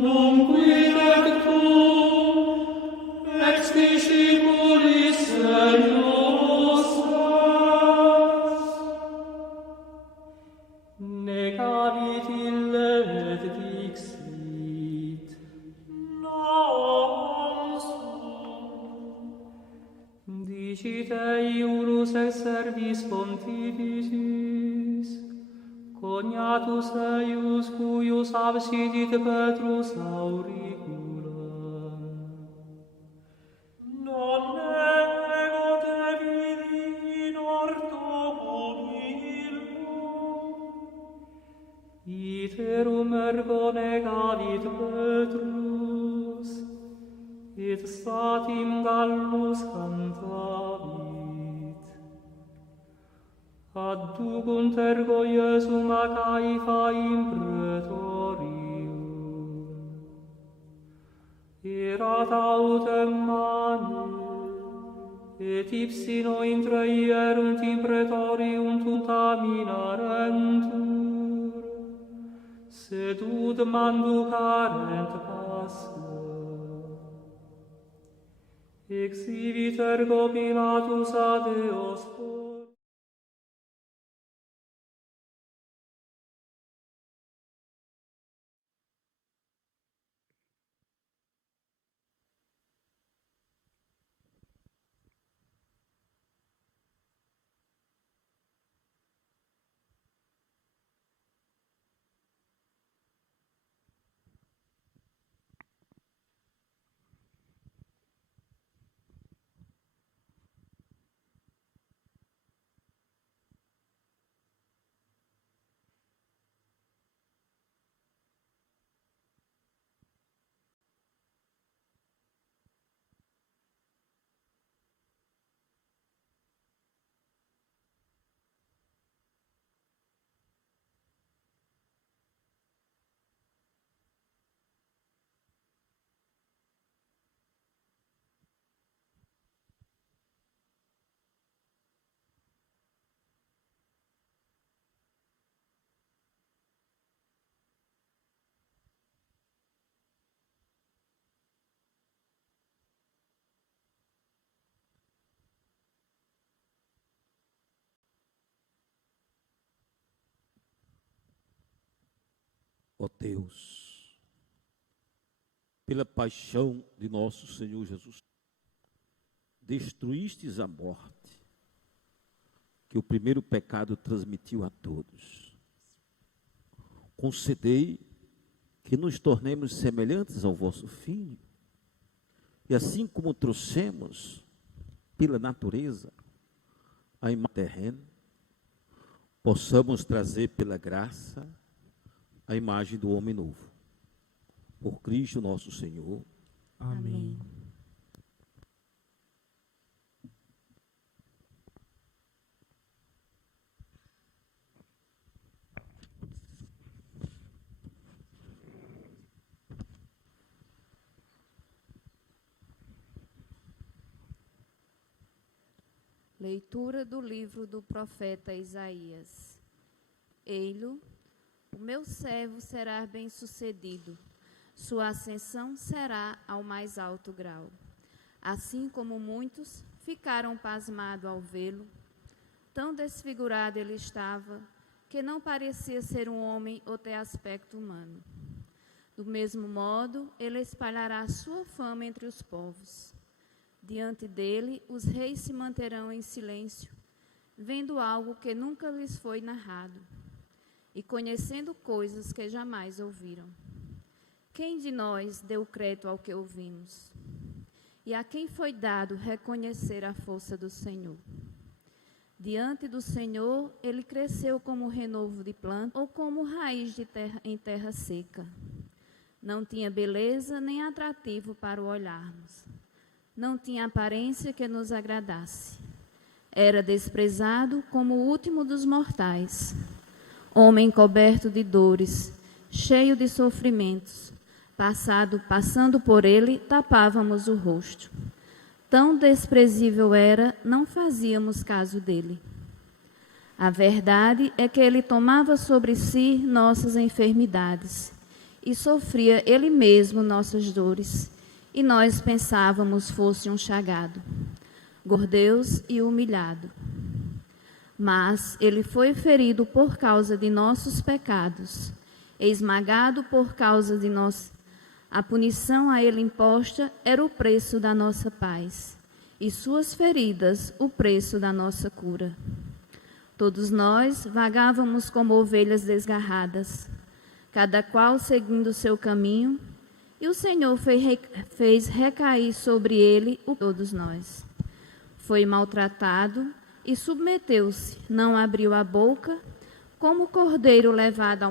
Nunc videctu, ex discipulis eius est. Negavit ille et dixit, non sum. Dicit eiurus ex servis pontificis, cognatus eius cuius absidit Petrus auriculam. Non ego te vidi in orto humilum. Iterum ergo negavit Petrus, et statim gallus cantavit. Adducunt ergo Iesum a Caifa in praetorium. Erat autem mane, et ipsino intra ierunt in praetorium tuntaminarentur, sed ud manducarent passa. Exhibit ergo Pilatus ad eos por. Ó Deus, pela paixão de nosso Senhor Jesus, destruístes a morte que o primeiro pecado transmitiu a todos. Concedei que nos tornemos semelhantes ao vosso Filho, e assim como trouxemos pela natureza a imagem terrena, possamos trazer pela graça a imagem do homem novo. Por Cristo nosso Senhor. Amém. Leitura do livro do profeta Isaías. Ei-lo, o meu servo será bem-sucedido, sua ascensão será ao mais alto grau. Assim como muitos ficaram pasmados ao vê-lo, tão desfigurado ele estava, que não parecia ser um homem ou ter aspecto humano. Do mesmo modo, ele espalhará sua fama entre os povos. Diante dele, os reis se manterão em silêncio, vendo algo que nunca lhes foi narrado, e conhecendo coisas que jamais ouviram. Quem de nós deu crédito ao que ouvimos? E a quem foi dado reconhecer a força do Senhor? Diante do Senhor, ele cresceu como renovo de planta ou como raiz de terra, em terra seca. Não tinha beleza nem atrativo para o olharmos. Não tinha aparência que nos agradasse. Era desprezado como o último dos mortais. Homem coberto de dores, cheio de sofrimentos. Passando por ele, tapávamos o rosto. Tão desprezível era, não fazíamos caso dele. A verdade é que ele tomava sobre si nossas enfermidades e sofria ele mesmo nossas dores, e nós pensávamos fosse um chagado, gordeus e humilhado. Mas ele foi ferido por causa de nossos pecados, esmagado por causa de nós. A punição a ele imposta era o preço da nossa paz, e suas feridas o preço da nossa cura. Todos nós vagávamos como ovelhas desgarradas, cada qual seguindo o seu caminho, e o Senhor fez recair sobre ele todos nós. Foi maltratado e submeteu-se, não abriu a boca, como cordeiro levado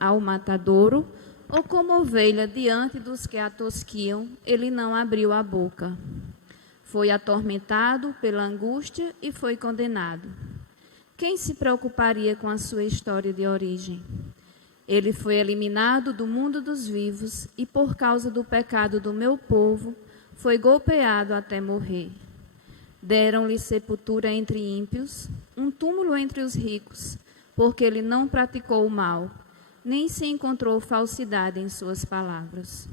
ao matadouro, ou como ovelha diante dos que a tosquiam, ele não abriu a boca. Foi atormentado pela angústia e foi condenado. Quem se preocuparia com a sua história de origem? Ele foi eliminado do mundo dos vivos e, por causa do pecado do meu povo, foi golpeado até morrer. Deram-lhe sepultura entre ímpios, um túmulo entre os ricos, porque ele não praticou o mal, nem se encontrou falsidade em suas palavras.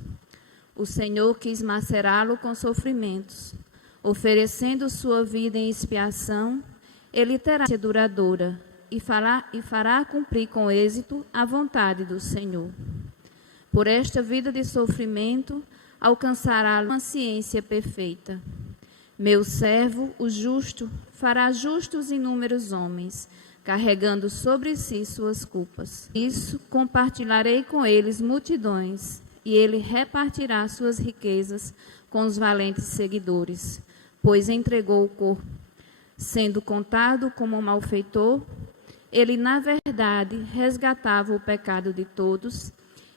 O Senhor quis macerá-lo com sofrimentos, oferecendo sua vida em expiação. Ele terá ser duradoura e fará cumprir com êxito a vontade do Senhor. Por esta vida de sofrimento, alcançará uma ciência perfeita. Meu servo, o justo, fará justos inúmeros homens, carregando sobre si suas culpas. Isso compartilharei com eles multidões, e ele repartirá suas riquezas com os valentes seguidores, pois entregou o corpo. Sendo contado como um malfeitor, ele, na verdade, resgatava o pecado de todos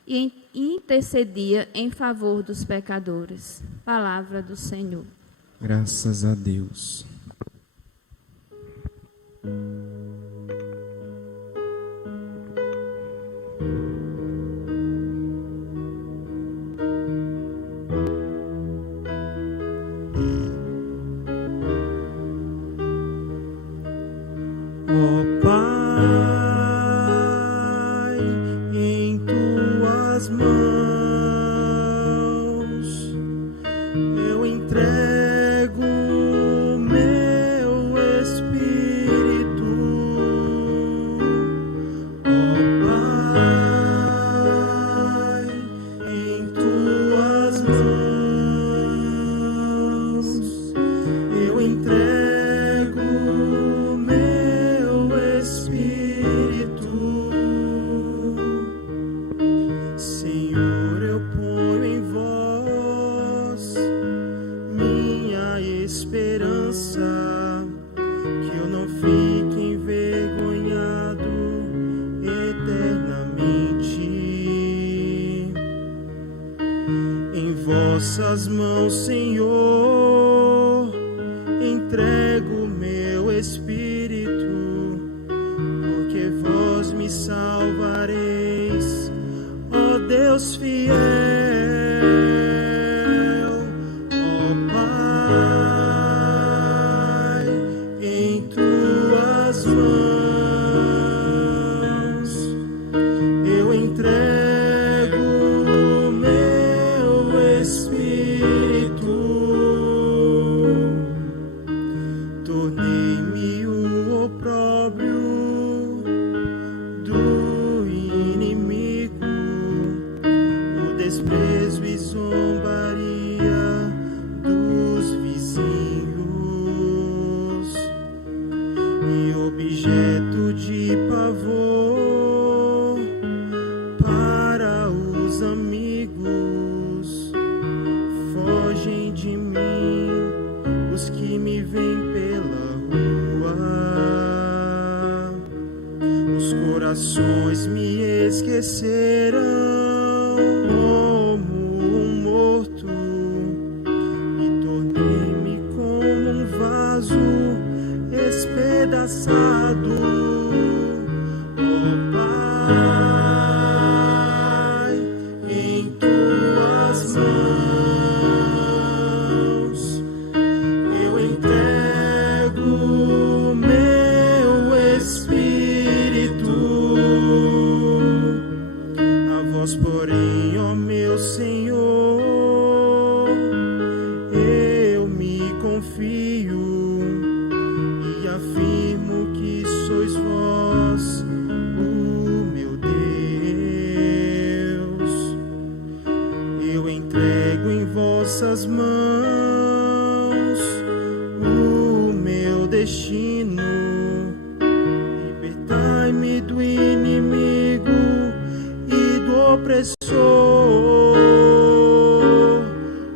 e intercedia em favor dos pecadores. Palavra do Senhor. Graças a Deus. Ó Pai, em tuas mãos eu entrego o meu espírito. Ó Pai, em tuas mãos eu entrego o meu espírito. Senhor, eu ponho em vós minha esperança, que eu não fique envergonhado eternamente. Em vossas mãos, Senhor, entrego meu espírito, porque vós me salvareis, ó Deus fiel. Ó Pai, em tuas mãos eu entrego o meu espírito. Tornei-me o opróbrio do inimigo, o desprezo e zombaria dos vizinhos, e objeto de pavor para os amigos. Fogem de mim os que me veem pela rua. Os corações me esqueceram como um morto, e tornei-me como um vaso espedaçado. Ó Pai, em tuas mãos eu entrego o meu espírito. ti, ó meu Senhor, eu me confio e afirmo que sois vós o meu Deus. Eu entrego em vossas mãos o meu destino. Libertai-me do inimigo e do opressor.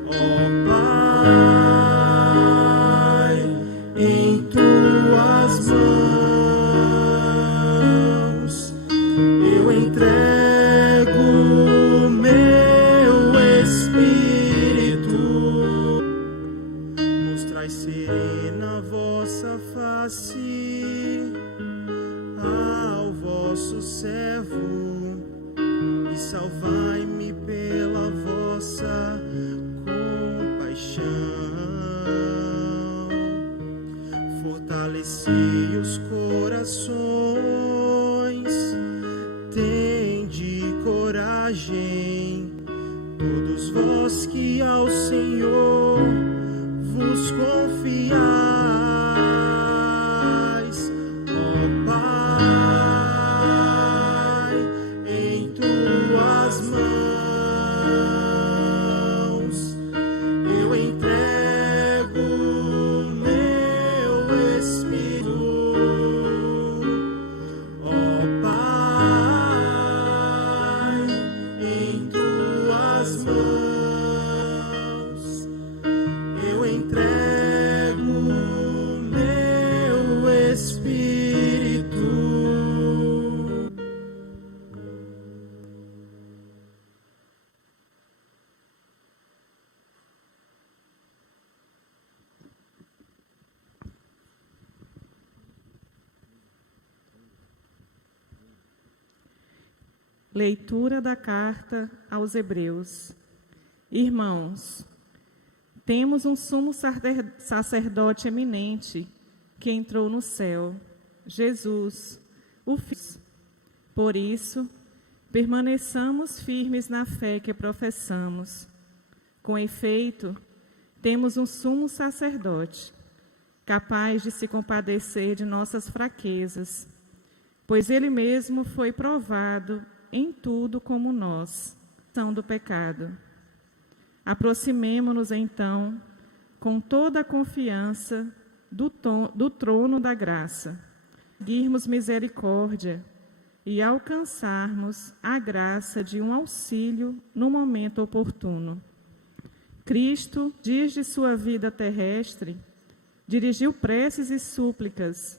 Ó Pai, em tuas mãos eu entrego o meu espírito. Mostrai serena a vossa face ao vosso servo e salvai-me pela vossa compaixão. Fortaleci os corações, tende coragem, todos vós que ao Senhor vos confiais. Ó Pai, em tuas mãos eu entrego o meu espírito. Ó Pai, em tuas mãos eu entrego o meu espírito. Leitura da carta aos Hebreus. Irmãos, temos um sumo sacerdote eminente que entrou no céu, Jesus, o Filho. Por isso, permaneçamos firmes na fé que professamos. Com efeito, temos um sumo sacerdote, capaz de se compadecer de nossas fraquezas, pois ele mesmo foi provado em tudo como nós, são do pecado. Aproximemo-nos, então, com toda a confiança do trono da graça, seguirmos misericórdia e alcançarmos a graça de um auxílio no momento oportuno. Cristo, dias de sua vida terrestre, dirigiu preces e súplicas,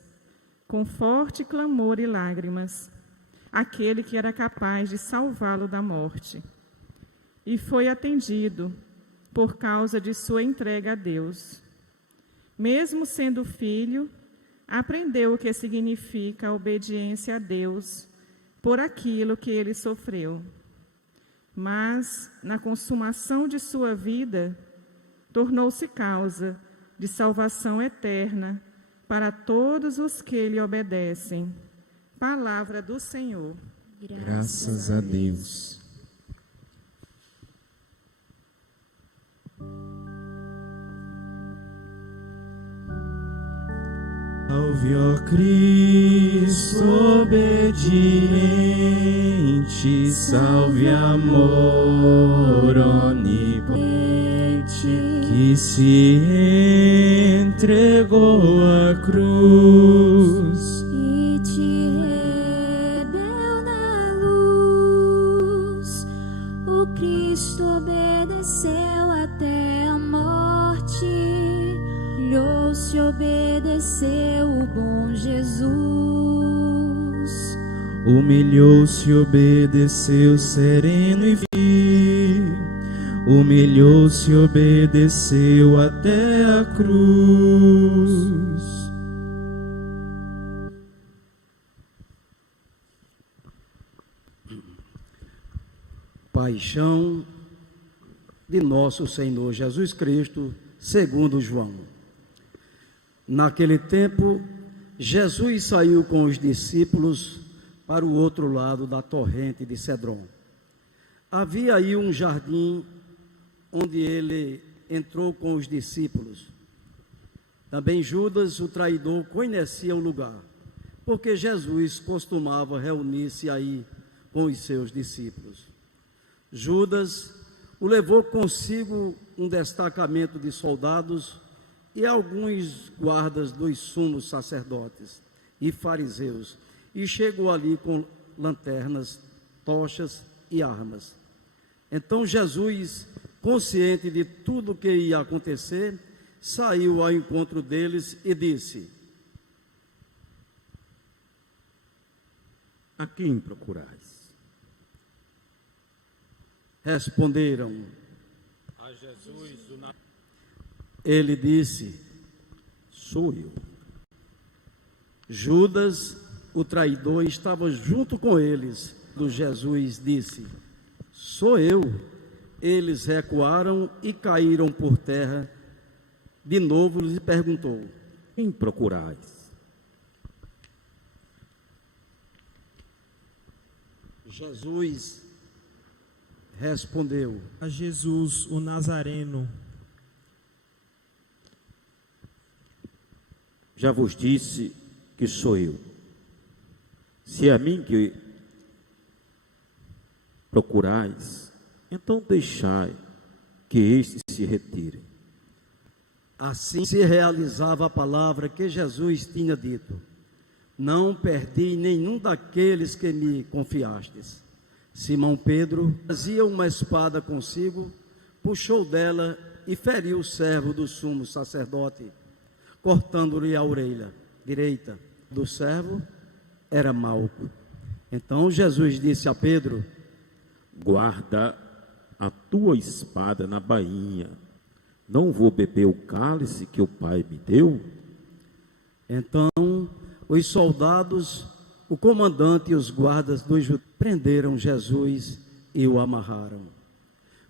com forte clamor e lágrimas, àquele que era capaz de salvá-lo da morte. E foi atendido por causa de sua entrega a Deus. Mesmo sendo filho, aprendeu o que significa a obediência a Deus por aquilo que ele sofreu. Mas, na consumação de sua vida, tornou-se causa de salvação eterna para todos os que lhe obedecem. Palavra do Senhor. Graças a Deus. Salve, ó Cristo obediente, salve amor onipotente, que se entregou à cruz e te rebeu na luz. O Cristo obedeceu até a morte, lhe obedeceu o bom Jesus. Humilhou-se, obedeceu sereno e firme, humilhou-se, obedeceu até a cruz. Paixão de nosso Senhor Jesus Cristo, segundo João. Naquele tempo, Jesus saiu com os discípulos para o outro lado da torrente de Cedron. Havia aí um jardim onde ele entrou com os discípulos. Também Judas, o traidor, conhecia o lugar, porque Jesus costumava reunir-se aí com os seus discípulos. Judas o levou consigo um destacamento de soldados e alguns guardas dos sumos sacerdotes e fariseus, e chegou ali com lanternas, tochas e armas. Então Jesus, consciente de tudo o que ia acontecer, saiu ao encontro deles e disse: A quem procurais? Responderam: A Jesus, o Nazareno. Ele disse: Sou eu. Judas, o traidor, estava junto com eles. Jesus disse: Sou eu. Eles recuaram e caíram por terra. De novo lhes perguntou: Quem procurais? Jesus respondeu: A Jesus, o Nazareno. Já vos disse que sou eu. Se é a mim que procurais, então deixai que este se retire. Assim se realizava a palavra que Jesus tinha dito: Não perdi nenhum daqueles que me confiastes. Simão Pedro trazia uma espada consigo, puxou dela e feriu o servo do sumo sacerdote, cortando-lhe a orelha direita do servo. Era Malco. Então Jesus disse a Pedro: Guarda a tua espada na bainha. Não vou beber o cálice que o Pai me deu? Então os soldados, o comandante e os guardas dos judeus prenderam Jesus e o amarraram.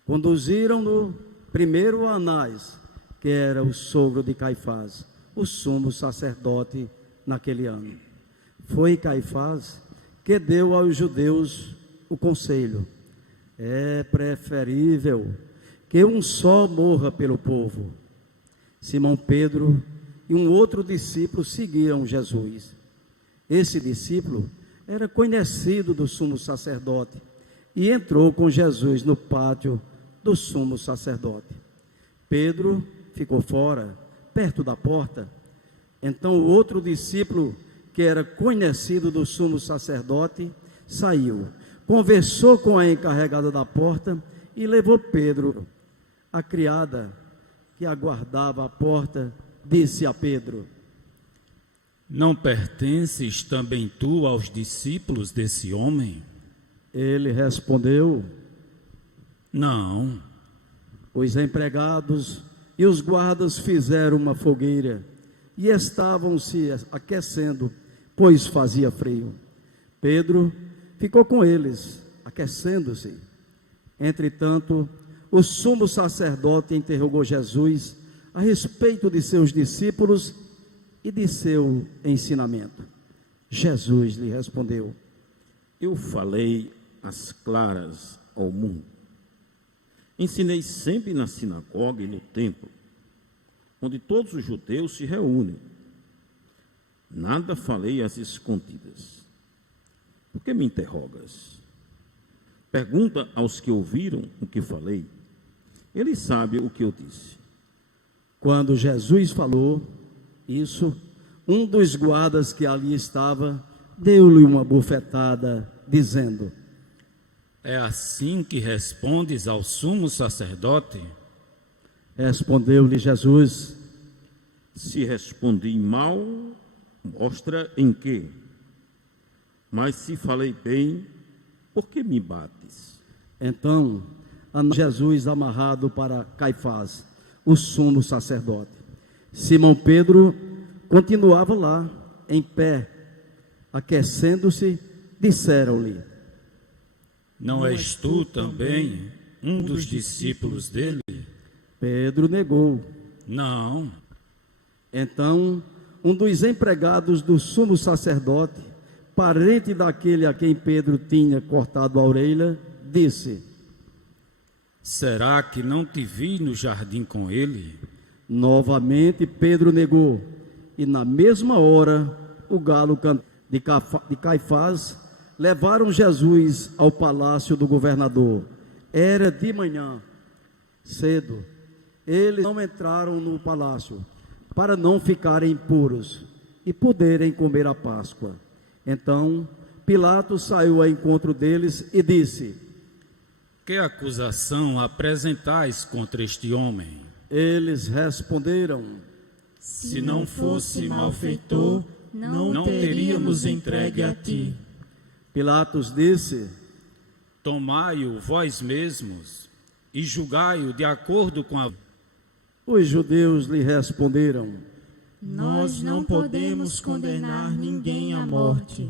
Conduziram-no primeiro a Anás, que era o sogro de Caifás, o sumo sacerdote naquele ano. Foi Caifás que deu aos judeus o conselho: é preferível que um só morra pelo povo. Simão Pedro e um outro discípulo seguiram Jesus. Esse discípulo era conhecido do sumo sacerdote e entrou com Jesus no pátio do sumo sacerdote. Pedro ficou fora, perto da porta. Então o outro discípulo, que era conhecido do sumo sacerdote, saiu, conversou com a encarregada da porta e levou Pedro. A criada que aguardava a porta disse a Pedro: Não pertences também tu aos discípulos desse homem? Ele respondeu: Não. Os empregados e os guardas fizeram uma fogueira e estavam se aquecendo, pois fazia frio. Pedro ficou com eles, aquecendo-se. Entretanto, o sumo sacerdote interrogou Jesus a respeito de seus discípulos e de seu ensinamento. Jesus lhe respondeu: Eu falei às claras ao mundo. Ensinei sempre na sinagoga e no templo, onde todos os judeus se reúnem. Nada falei às escondidas. Por que me interrogas? Pergunta aos que ouviram o que falei. Eles sabem o que eu disse. Quando Jesus falou isso, um dos guardas que ali estava deu-lhe uma bufetada, dizendo: É assim que respondes ao sumo sacerdote? Respondeu-lhe Jesus: Se respondi mal, mostra em quê? Mas se falei bem, por que me bates? Então, Jesus amarrado para Caifás, o sumo sacerdote. Simão Pedro continuava lá, em pé, aquecendo-se. Disseram-lhe: Não és tu também um dos discípulos dele? Pedro negou. Não. Então, um dos empregados do sumo sacerdote, parente daquele a quem Pedro tinha cortado a orelha, disse: Será que não te vi no jardim com ele? Novamente Pedro negou, e na mesma hora o galo de Caifás levaram Jesus ao palácio do governador. Era de manhã, cedo. Eles não entraram no palácio para não ficarem impuros e poderem comer a Páscoa. Então Pilatos saiu ao encontro deles e disse: Que acusação apresentais contra este homem? Eles responderam: Se não fosse malfeitor, não teríamos entregue a ti. Pilatos disse: Tomai-o vós mesmos e julgai-o de acordo com a... Os judeus lhe responderam: Nós não podemos condenar ninguém à morte.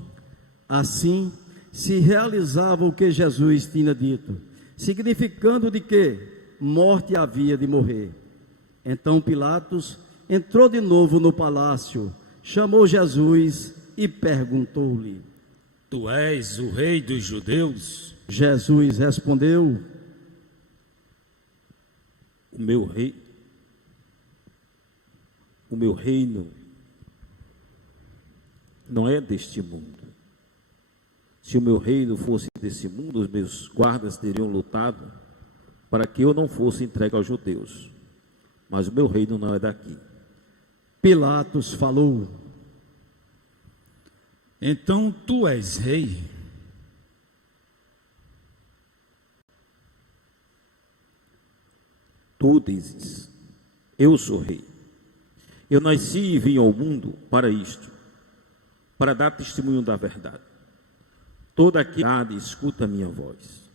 Assim se realizava o que Jesus tinha dito, significando de que morte havia de morrer. Então Pilatos entrou de novo no palácio, chamou Jesus e perguntou-lhe: Tu és o rei dos judeus? Jesus respondeu: O meu reino não é deste mundo. Se o meu reino fosse desse mundo, os meus guardas teriam lutado para que eu não fosse entregue aos judeus. Mas o meu reino não é daqui. Pilatos falou: Então tu és rei? Tu dizes: Eu sou rei. Eu nasci e vim ao mundo para isto, para dar testemunho da verdade. Toda aquele que escuta a minha voz.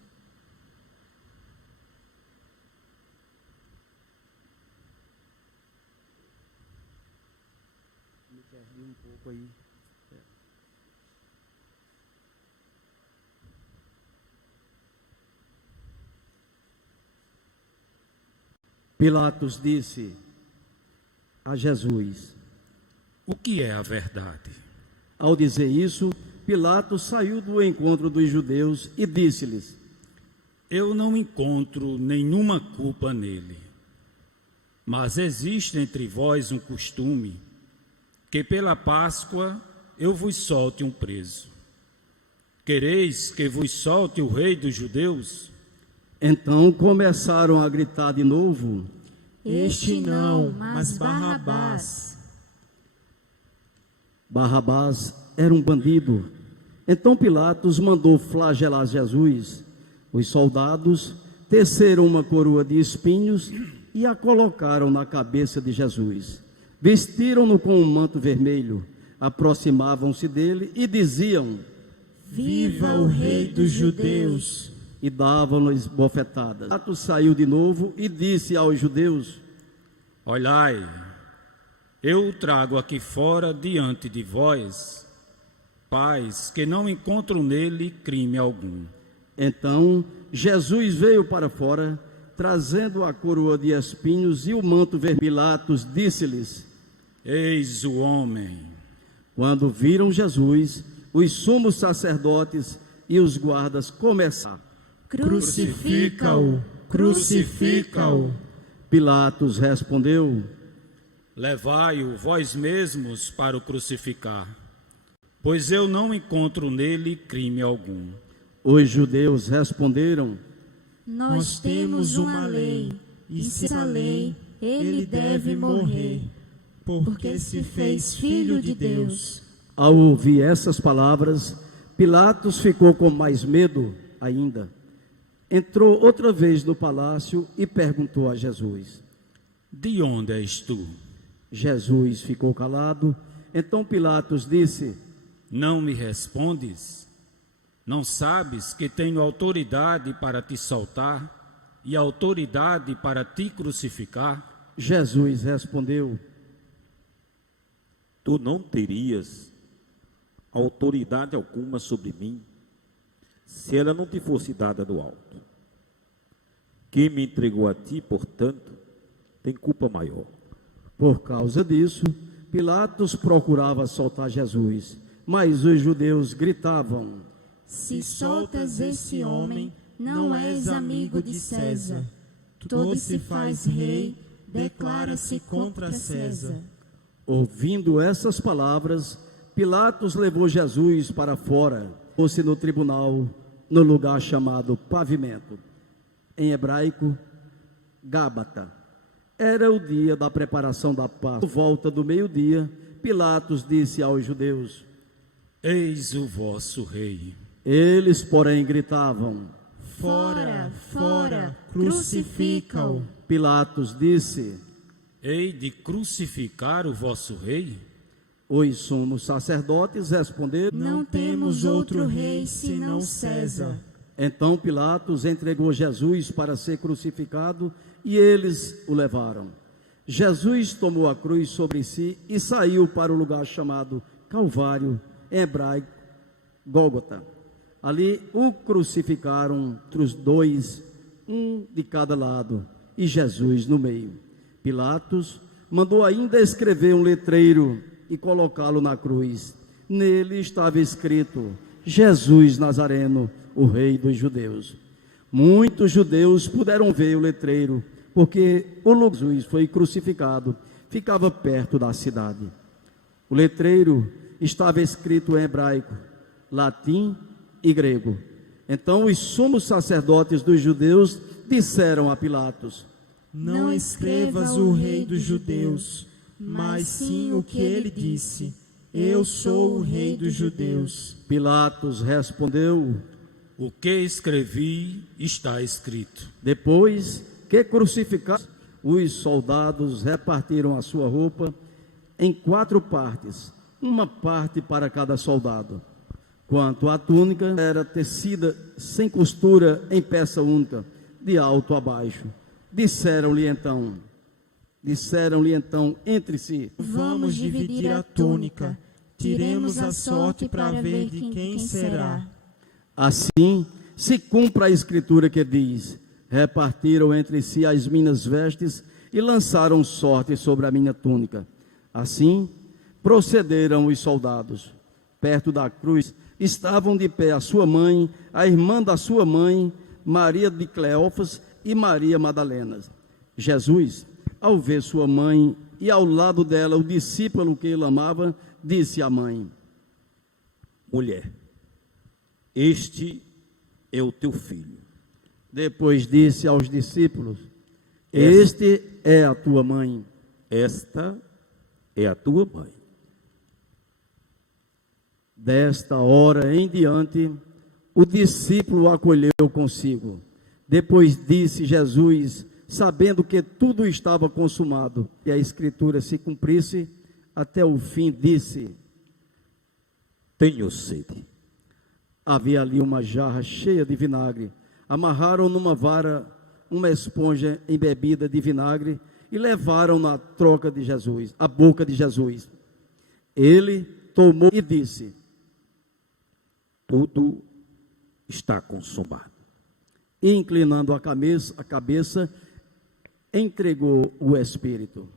Pilatos disse a Jesus: O que é a verdade? Ao dizer isso, Pilatos saiu do encontro dos judeus e disse-lhes: Eu não encontro nenhuma culpa nele. Mas existe entre vós um costume que pela Páscoa eu vos solte um preso. Quereis que vos solte o rei dos judeus? Então começaram a gritar de novo: Este não, mas Barrabás. Barrabás era um bandido. Então Pilatos mandou flagelar Jesus. Os soldados teceram uma coroa de espinhos e a colocaram na cabeça de Jesus. Vestiram-no com um manto vermelho, aproximavam-se dele e diziam: Viva o rei dos judeus! E davam-lhes bofetadas. Pilatos saiu de novo e disse aos judeus: Olhai, eu o trago aqui fora diante de vós, pais, que não encontro nele crime algum. Então Jesus veio para fora, trazendo a coroa de espinhos e o manto vermelho. Pilatos disse-lhes: Eis o homem. Quando viram Jesus, os sumos sacerdotes e os guardas começaram: Crucifica-o, crucifica-o. Pilatos respondeu: Levai-o vós mesmos para o crucificar, pois eu não encontro nele crime algum. Os judeus responderam: Nós temos uma lei, e se essa lei, ele deve morrer, porque se fez filho de Deus. Ao ouvir essas palavras, Pilatos ficou com mais medo ainda. Entrou outra vez no palácio e perguntou a Jesus: De onde és tu? Jesus ficou calado. Então Pilatos disse: Não me respondes? Não sabes que tenho autoridade para te soltar e autoridade para te crucificar? Jesus respondeu: Tu não terias autoridade alguma sobre mim, se ela não te fosse dada do alto. Quem me entregou a ti, portanto, tem culpa maior. Por causa disso, Pilatos procurava soltar Jesus, mas os judeus gritavam: Se soltas esse homem, não és amigo de César. Todo se faz rei, declara-se contra César. Ouvindo essas palavras, Pilatos levou Jesus para fora, pôs-se no tribunal, no lugar chamado Pavimento, em hebraico, Gábata. Era o dia da preparação da Páscoa. Por volta do meio-dia, Pilatos disse aos judeus: Eis o vosso rei. Eles, porém, gritavam: Fora, fora, crucifica-o. Pilatos disse: Hei de crucificar o vosso rei? Os sumos sacerdotes responderam: Não temos outro rei senão César. Então Pilatos entregou Jesus para ser crucificado e eles o levaram. Jesus tomou a cruz sobre si e saiu para o lugar chamado Calvário, em hebraico, Gólgota. Ali o crucificaram entre os dois, um de cada lado, e Jesus no meio. Pilatos mandou ainda escrever um letreiro e colocá-lo na cruz. Nele estava escrito: Jesus Nazareno, o Rei dos Judeus. Muitos judeus puderam ver o letreiro, porque o lugar onde Jesus foi crucificado ficava perto da cidade. O letreiro estava escrito em hebraico, latim e grego. Então os sumos sacerdotes dos judeus disseram a Pilatos: Não escrevas o Rei dos Judeus, mas sim o que ele disse: Eu sou o Rei dos Judeus. Pilatos respondeu: O que escrevi está escrito. Depois que crucificaram, os soldados repartiram a sua roupa em 4 partes, uma parte para cada soldado. Quanto à túnica, era tecida sem costura em peça única, de alto a baixo. Disseram-lhe então entre si: Vamos dividir a túnica, tiremos a sorte para ver de quem será. Assim se cumpre a escritura que diz: repartiram entre si as minhas vestes e lançaram sorte sobre a minha túnica. Assim procederam os soldados. Perto da cruz estavam de pé a sua mãe, a irmã da sua mãe, Maria de Cleófas e Maria Madalena. Jesus, ao ver sua mãe e ao lado dela o discípulo que ele amava, disse à mãe: Mulher, este é o teu filho. Depois disse aos discípulos: Este é a tua mãe. Esta é a tua mãe. Desta hora em diante, o discípulo o acolheu consigo. Depois disse Jesus, sabendo que tudo estava consumado, e a escritura se cumprisse, até o fim disse: Tenho sede. Havia ali uma jarra cheia de vinagre. Amarraram numa vara uma esponja embebida de vinagre e levaram na troca de Jesus, a boca de Jesus. Ele tomou e disse: Tudo está consumado. E inclinando a cabeça, entregou o Espírito.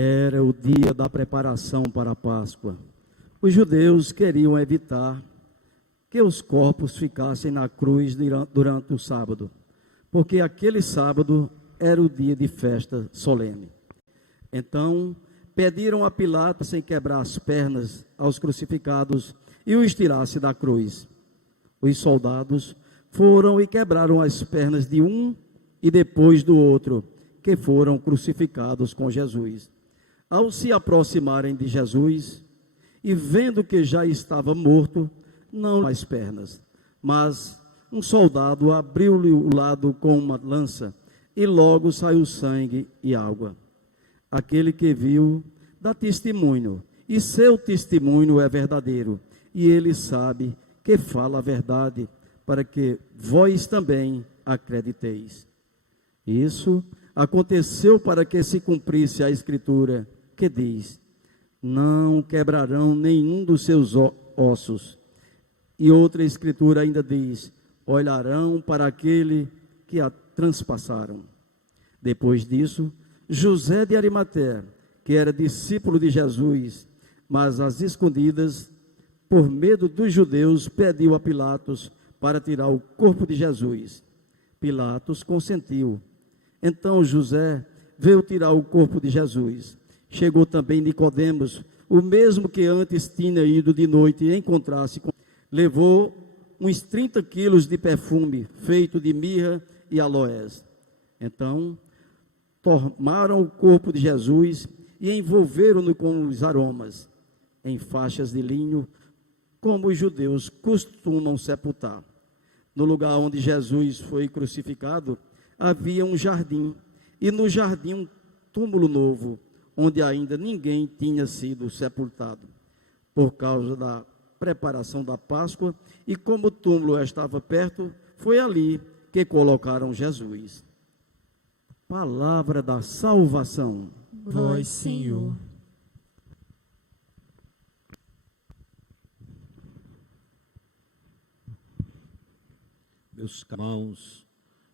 Era o dia da preparação para a Páscoa. Os judeus queriam evitar que os corpos ficassem na cruz durante o sábado, porque aquele sábado era o dia de festa solene. Então, pediram a Pilatos sem quebrar as pernas aos crucificados e os tirasse da cruz. Os soldados foram e quebraram as pernas de um e depois do outro, que foram crucificados com Jesus. Ao se aproximarem de Jesus e vendo que já estava morto, não as pernas, mas um soldado abriu-lhe o lado com uma lança, e logo saiu sangue e água. Aquele que viu dá testemunho, e seu testemunho é verdadeiro, e ele sabe que fala a verdade, para que vós também acrediteis. Isso aconteceu para que se cumprisse a Escritura, que diz: não quebrarão nenhum dos seus ossos. E outra Escritura ainda diz: olharão para aquele que a transpassaram. Depois disso, José de Arimateia, que era discípulo de Jesus, mas às escondidas, por medo dos judeus, pediu a Pilatos para tirar o corpo de Jesus. Pilatos consentiu. Então José veio tirar o corpo de Jesus. Chegou também Nicodemos, o mesmo que antes tinha ido de noite e encontrasse com... Levou uns 30 quilos de perfume feito de mirra e aloés. Então tomaram o corpo de Jesus e envolveram-no com os aromas, em faixas de linho, como os judeus costumam sepultar. No lugar onde Jesus foi crucificado, havia um jardim, e no jardim um túmulo novo, onde ainda ninguém tinha sido sepultado, por causa da preparação da Páscoa, e como o túmulo estava perto, foi ali que colocaram Jesus. Palavra da salvação. Vós, Senhor. Meus irmãos,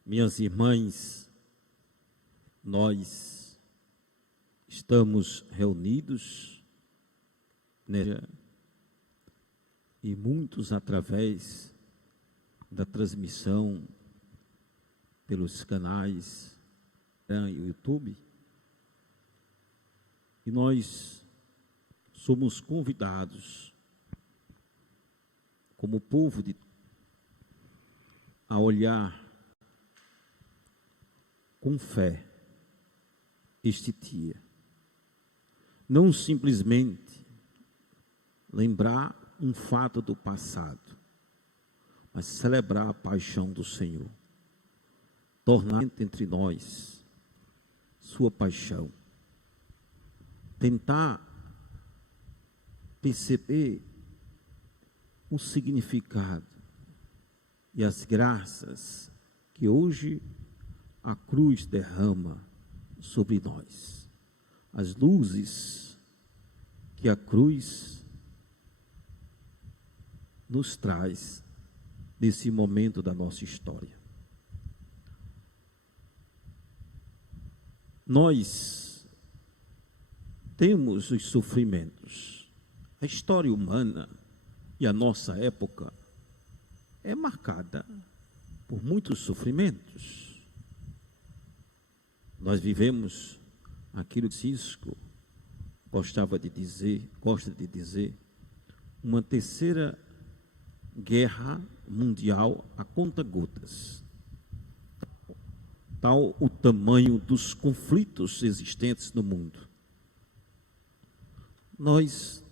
minhas irmãs, nós estamos reunidos, né, e muitos através da transmissão pelos canais e YouTube, e nós somos convidados como povo de a olhar com fé este dia, não simplesmente lembrar um fato do passado, mas celebrar a paixão do Senhor, tornar entre nós sua paixão, tentar perceber o significado e as graças que hoje a cruz derrama sobre nós, as luzes que a cruz nos traz nesse momento da nossa história. Nós temos os sofrimentos. A história humana e a nossa época é marcada por muitos sofrimentos. Nós vivemos aquilo que Cisco gosta de dizer, uma terceira guerra mundial a conta-gotas. Tal o tamanho dos conflitos existentes no mundo. Nós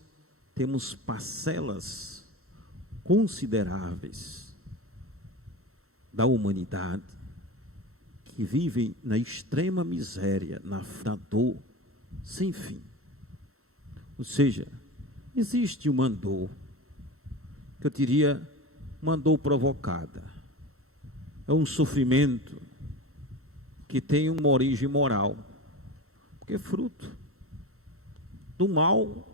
temos parcelas consideráveis da humanidade que vivem na extrema miséria, na dor sem fim. Ou seja, existe uma dor, que eu diria uma dor provocada. É um sofrimento que tem uma origem moral, porque é fruto do mal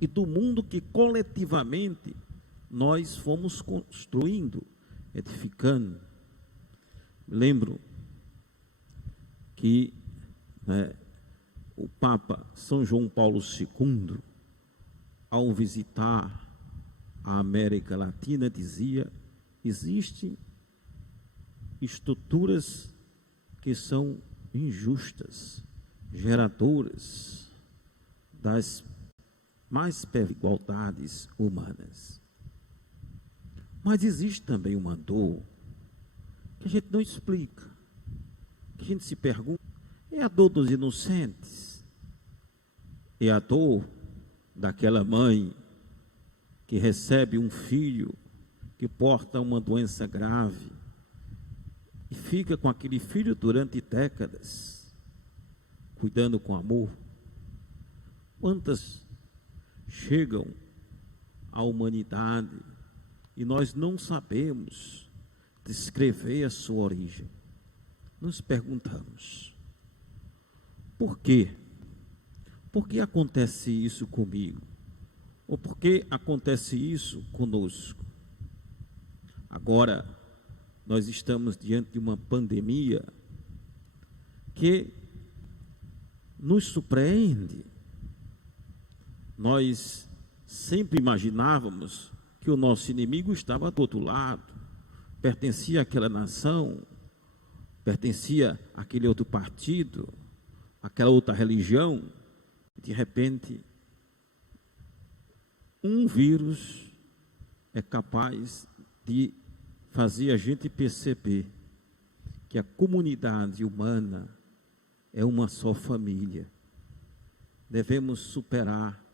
e do mundo que coletivamente nós fomos construindo, edificando. Lembro que o Papa São João Paulo II, ao visitar a América Latina, dizia: existem estruturas que são injustas, geradoras das mais desigualdades humanas. Mas existe também uma dor que a gente não explica, que a gente se pergunta: é a dor dos inocentes? É a dor daquela mãe que recebe um filho que porta uma doença grave e fica com aquele filho durante décadas, cuidando com amor. Quantas chegam à humanidade e nós não sabemos descrever a sua origem? Nos perguntamos, por quê? Por que acontece isso comigo? Ou por que acontece isso conosco? Agora, nós estamos diante de uma pandemia que nos surpreende. Nós sempre imaginávamos que o nosso inimigo estava do outro lado, pertencia àquela nação, pertencia àquele outro partido, àquela outra religião. De repente, um vírus é capaz de fazer a gente perceber que a comunidade humana é uma só família. Devemos superar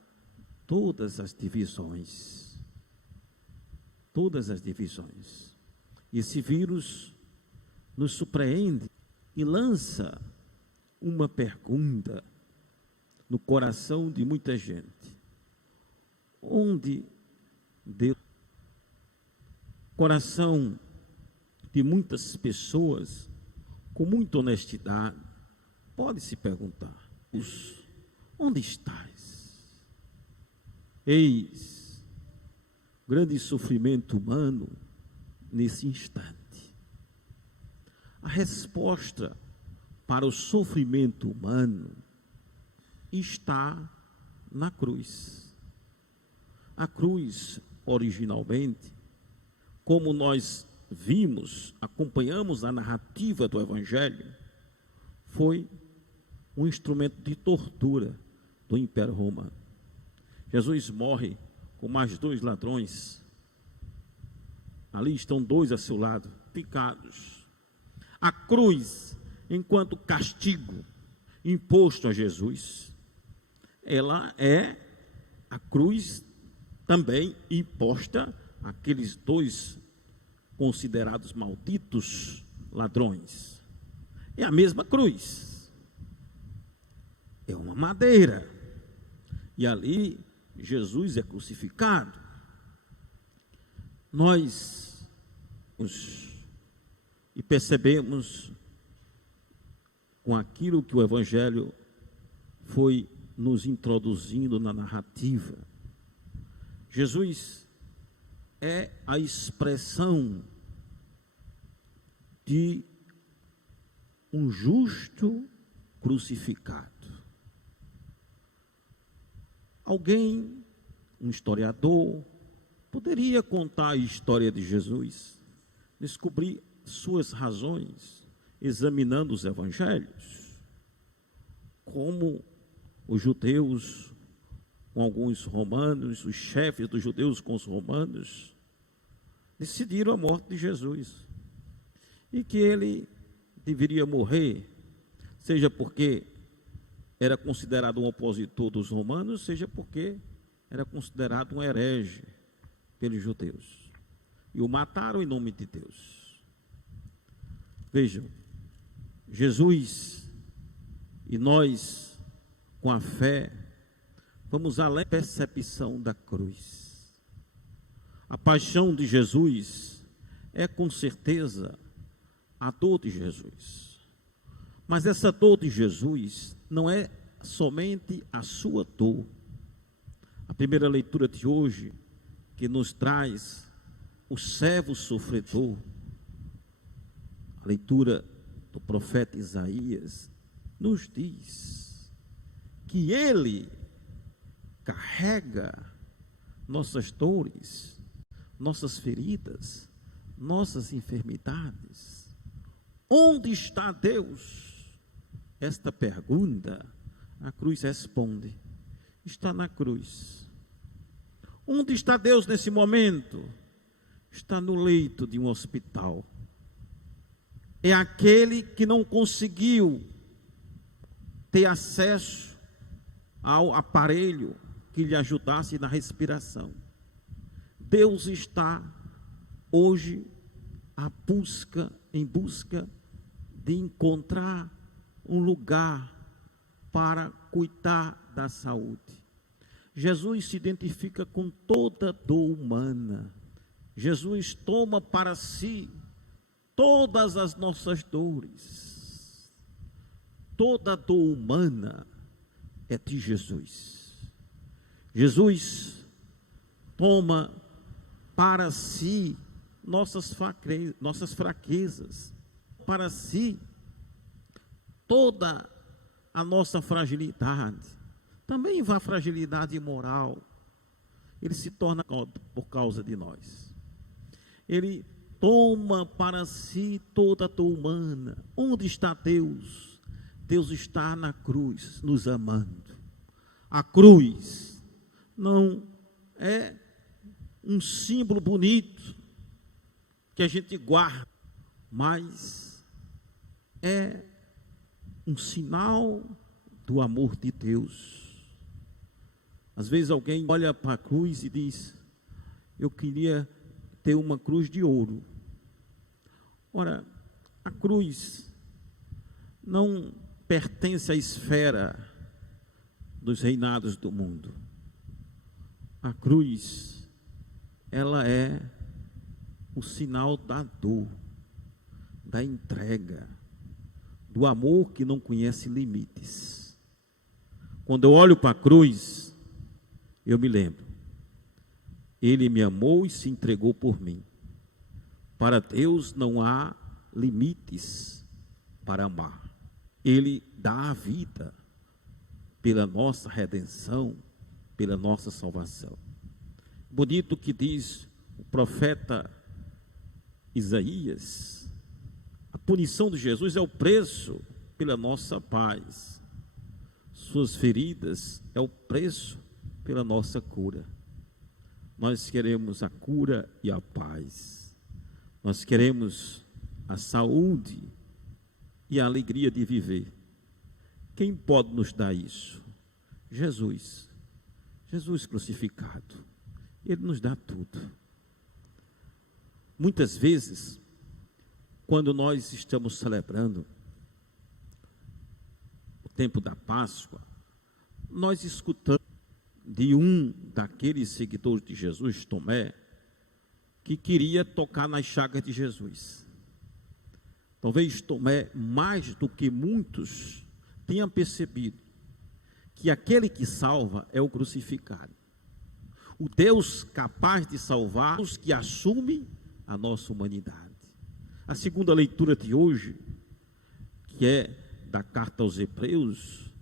todas as divisões. Todas as divisões. Esse vírus nos surpreende e lança uma pergunta no coração de muita gente. Onde Deus... Coração de muitas pessoas, com muita honestidade, pode se perguntar: onde estás? Eis grande sofrimento humano nesse instante. A resposta para o sofrimento humano está na cruz. A cruz, originalmente, como nós vimos, acompanhamos a narrativa do Evangelho, foi um instrumento de tortura do Império Romano. Jesus morre com mais 2 ladrões. Ali estão 2 a seu lado, picados. A cruz, enquanto castigo imposto a Jesus, ela é a cruz também imposta àqueles 2 considerados malditos ladrões. É a mesma cruz. É uma madeira. E ali Jesus é crucificado. Nós e percebemos com aquilo que o Evangelho foi nos introduzindo na narrativa. Jesus é a expressão de um justo crucificado. Alguém, um historiador, poderia contar a história de Jesus, descobrir suas razões, examinando os evangelhos, como os judeus com alguns romanos, os chefes dos judeus com os romanos, decidiram a morte de Jesus. E que ele deveria morrer, seja porque era considerado um opositor dos romanos, seja porque era considerado um herege pelos judeus. E o mataram em nome de Deus. Vejam, Jesus e nós, com a fé, vamos além da percepção da cruz. A paixão de Jesus é com certeza a dor de Jesus. Mas essa dor de Jesus não é somente a sua dor. A primeira leitura de hoje, que nos traz o servo sofredor, a leitura do profeta Isaías, nos diz que ele carrega nossas dores, nossas feridas, nossas enfermidades. Onde está Deus? Esta pergunta, a cruz responde: está na cruz. Onde está Deus nesse momento? Está no leito de um hospital. É aquele que não conseguiu ter acesso ao aparelho que lhe ajudasse na respiração. Deus está hoje em busca de encontrar um lugar para cuidar da saúde. Jesus se identifica com toda dor humana. Jesus toma para si todas as nossas dores. Toda dor humana é de Jesus. Jesus toma para si nossas fraquezas, para si toda a nossa fragilidade, também a fragilidade moral. Ele se torna por causa de nós. Ele toma para si toda a dor humana. Onde está Deus? Deus está na cruz, nos amando. A cruz não é um símbolo bonito que a gente guarda, mas é um sinal do amor de Deus. Às vezes alguém olha para a cruz e diz: eu queria ter uma cruz de ouro. Ora, a cruz não pertence à esfera dos reinados do mundo. A cruz, ela é o sinal da dor, da entrega, do amor que não conhece limites. Quando eu olho para a cruz, eu me lembro, Ele me amou e se entregou por mim. Para Deus não há limites para amar. Ele dá a vida pela nossa redenção, pela nossa salvação. Bonito que diz o profeta Isaías: a punição de Jesus é o preço pela nossa paz. Suas feridas é o preço pela nossa cura. Nós queremos a cura e a paz. Nós queremos a saúde e a alegria de viver. Quem pode nos dar isso? Jesus. Jesus crucificado. Ele nos dá tudo. Muitas vezes, quando nós estamos celebrando o tempo da Páscoa, nós escutamos de um daqueles seguidores de Jesus, Tomé, que queria tocar nas chagas de Jesus. Talvez Tomé, mais do que muitos, tenha percebido que aquele que salva é o crucificado. O Deus capaz de salvar os que assume a nossa humanidade. A segunda leitura de hoje, que é da carta aos Hebreus,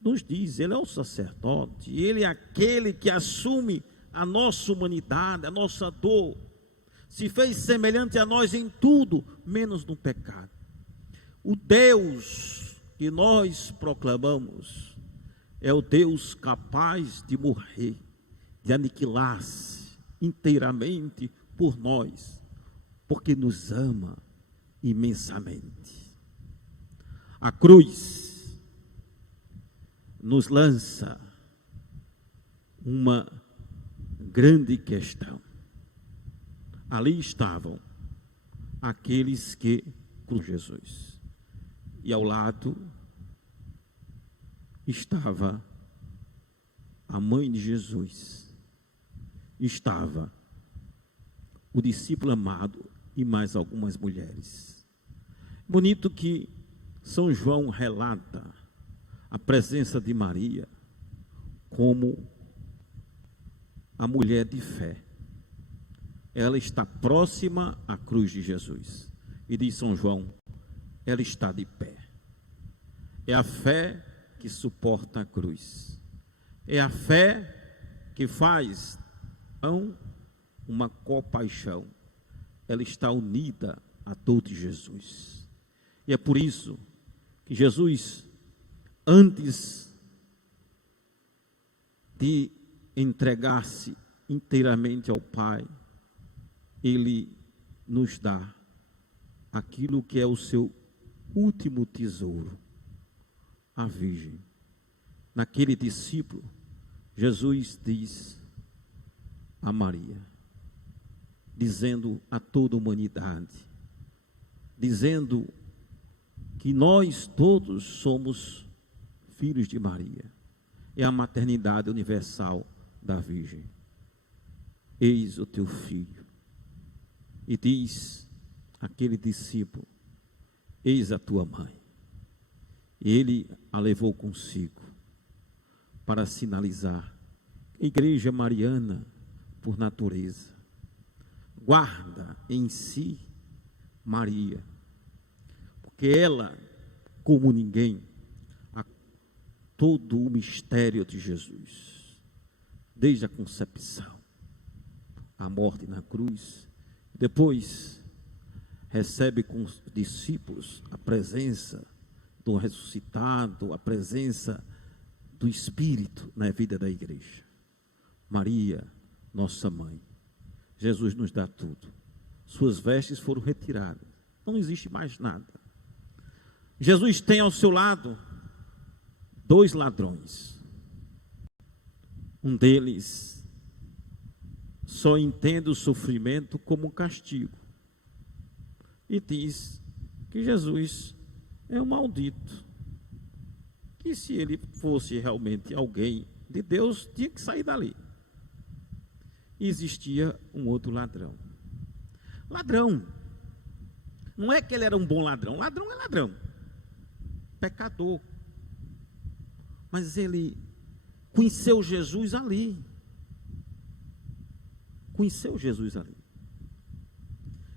nos diz: Ele é o sacerdote, Ele é aquele que assume a nossa humanidade, a nossa dor, se fez semelhante a nós em tudo, menos no pecado. O Deus que nós proclamamos é o Deus capaz de morrer, de aniquilar-se inteiramente por nós, porque nos ama imensamente. A cruz nos lança uma grande questão. Ali estavam aqueles que com Jesus, e ao lado estava a mãe de Jesus, estava o discípulo amado e mais algumas mulheres. Bonito que São João relata a presença de Maria como a mulher de fé. Ela está próxima à cruz de Jesus. E diz São João, ela está de pé. É a fé que suporta a cruz. É a fé que faz uma compaixão. Ela está unida à dor de Jesus. E é por isso que Jesus, antes de entregar-se inteiramente ao Pai, Ele nos dá aquilo que é o seu último tesouro, a Virgem. Naquele discípulo, Jesus diz a Maria: dizendo a toda a humanidade, dizendo que nós todos somos filhos de Maria. É a maternidade universal da Virgem. Eis o teu filho. E diz aquele discípulo: eis a tua mãe. Ele a levou consigo para sinalizar que a igreja mariana, por natureza, guarda em si Maria, porque ela, como ninguém, a todo o mistério de Jesus, desde a concepção, a morte na cruz, depois recebe com os discípulos a presença do ressuscitado, a presença do Espírito na vida da igreja. Maria, nossa mãe, Jesus nos dá tudo. Suas vestes foram retiradas, não existe mais nada. Jesus tem ao seu lado 2 ladrões. Um deles só entende o sofrimento como um castigo e diz que Jesus é um maldito, que se ele fosse realmente alguém de Deus, tinha que sair dali. E existia um outro ladrão. Ladrão, não é que ele era um bom ladrão, ladrão é ladrão, pecador, mas ele conheceu Jesus ali,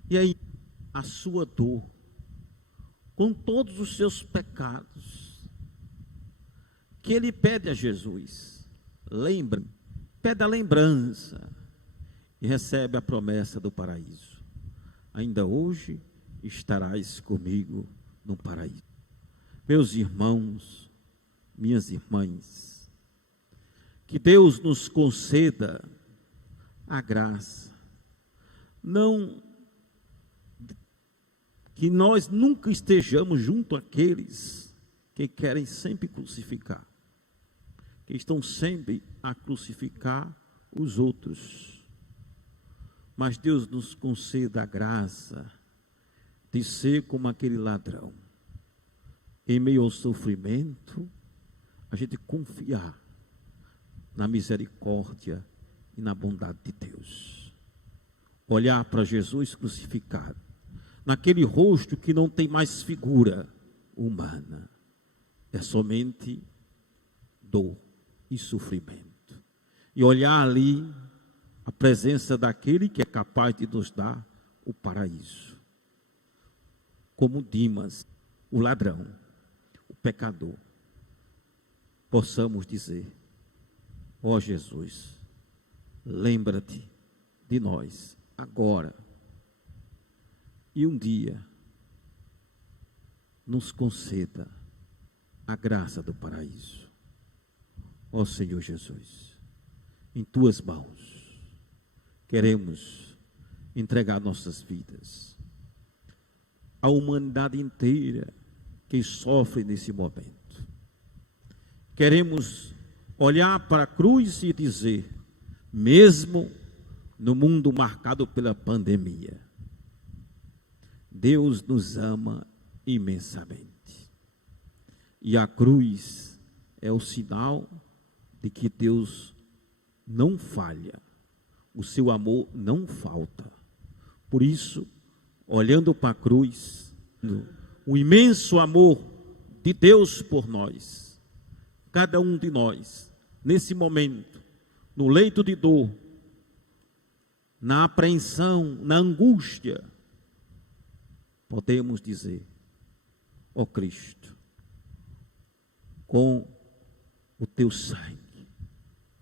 e aí a sua dor, com todos os seus pecados, que ele pede a Jesus, pede a lembrança, e recebe a promessa do paraíso. Ainda hoje estarás comigo no paraíso. Meus irmãos, minhas irmãs, que Deus nos conceda a graça, não que nós nunca estejamos junto àqueles que querem sempre crucificar, que estão sempre a crucificar os outros. Mas Deus nos conceda a graça de ser como aquele ladrão. Em meio ao sofrimento, a gente confiar na misericórdia e na bondade de Deus. Olhar para Jesus crucificado, naquele rosto que não tem mais figura humana, é somente dor e sofrimento. E olhar ali a presença daquele que é capaz de nos dar o paraíso. Como Dimas, o ladrão, o pecador, possamos dizer: ó Jesus, lembra-te de nós agora, e um dia nos conceda a graça do paraíso. Ó Senhor Jesus, em tuas mãos queremos entregar nossas vidas, a humanidade inteira que sofre nesse momento. Queremos olhar para a cruz e dizer, mesmo no mundo marcado pela pandemia, Deus nos ama imensamente. E a cruz é o sinal de que Deus não falha. O seu amor não falta. Por isso, olhando para a cruz, o imenso amor de Deus por nós, cada um de nós, nesse momento, no leito de dor, na apreensão, na angústia, podemos dizer: ó Cristo, com o teu sangue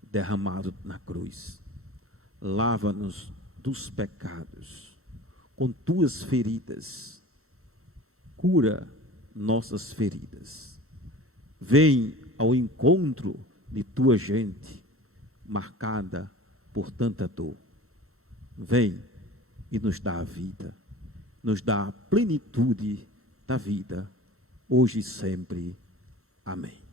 derramado na cruz, lava-nos dos pecados, com tuas feridas, cura nossas feridas. Vem ao encontro de tua gente, marcada por tanta dor. Vem e nos dá a vida, nos dá a plenitude da vida, hoje e sempre. Amém.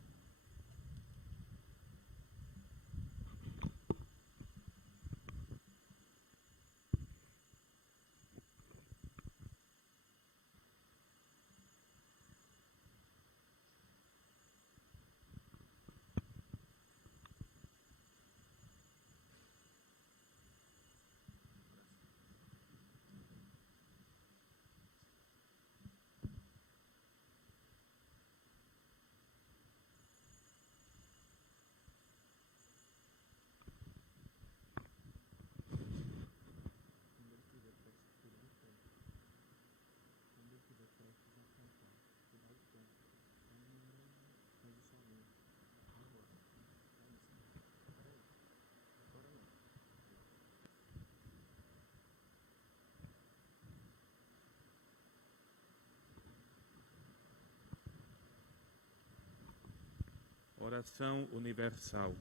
Oração universal.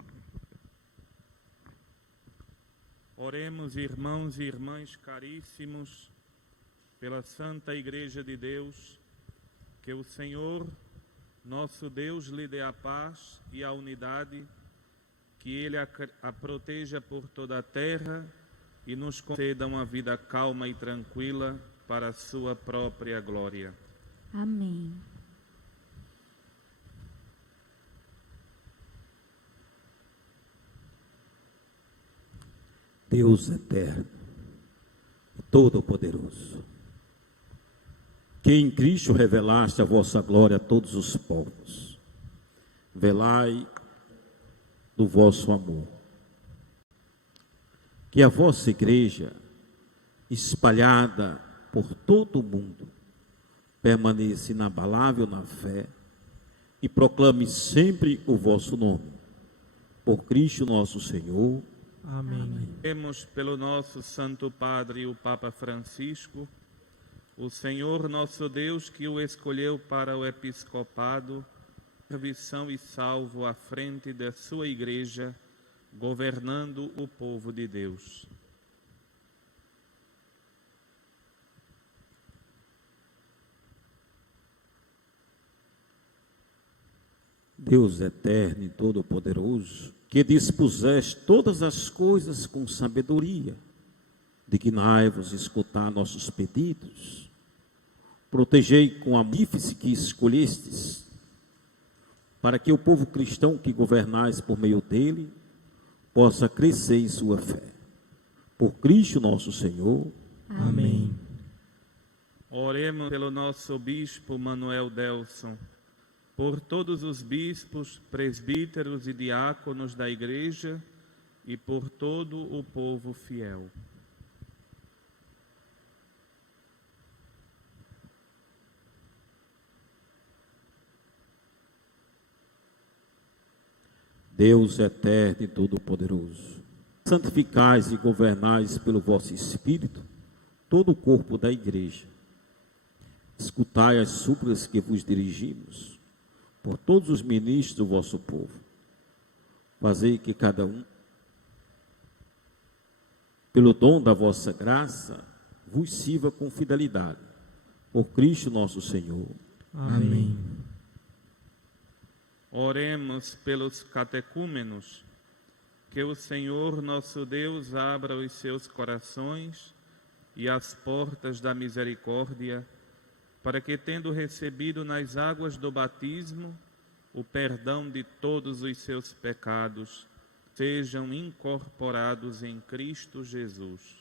Oremos, irmãos e irmãs caríssimos, pela Santa Igreja de Deus, que o Senhor, nosso Deus, lhe dê a paz e a unidade, que Ele a proteja por toda a terra e nos conceda uma vida calma e tranquila para a sua própria glória. Amém. Deus eterno, todo-poderoso, que em Cristo revelaste a vossa glória a todos os povos, velai do vosso amor. Que a vossa igreja, espalhada por todo o mundo, permaneça inabalável na fé e proclame sempre o vosso nome. Por Cristo nosso Senhor. Amém. Oremos pelo nosso Santo Padre, o Papa Francisco, o Senhor nosso Deus, que o escolheu para o episcopado, servição e salvo à frente da sua igreja, governando o povo de Deus. Deus eterno e todo-poderoso, que dispuseste todas as coisas com sabedoria, dignai-vos escutar nossos pedidos, protegei com a magnífice que escolhestes, para que o povo cristão que governais por meio dele, possa crescer em sua fé. Por Cristo nosso Senhor. Amém. Oremos pelo nosso bispo Manuel Delson, por todos os bispos, presbíteros e diáconos da igreja e por todo o povo fiel. Deus eterno e todo-poderoso, santificais e governais pelo vosso Espírito todo o corpo da igreja. Escutai as súplicas que vos dirigimos por todos os ministros do vosso povo. Fazei que cada um, pelo dom da vossa graça, vos sirva com fidelidade. Por Cristo nosso Senhor. Amém. Oremos pelos catecúmenos, que o Senhor nosso Deus abra os seus corações e as portas da misericórdia, para que, tendo recebido nas águas do batismo o perdão de todos os seus pecados, sejam incorporados em Cristo Jesus.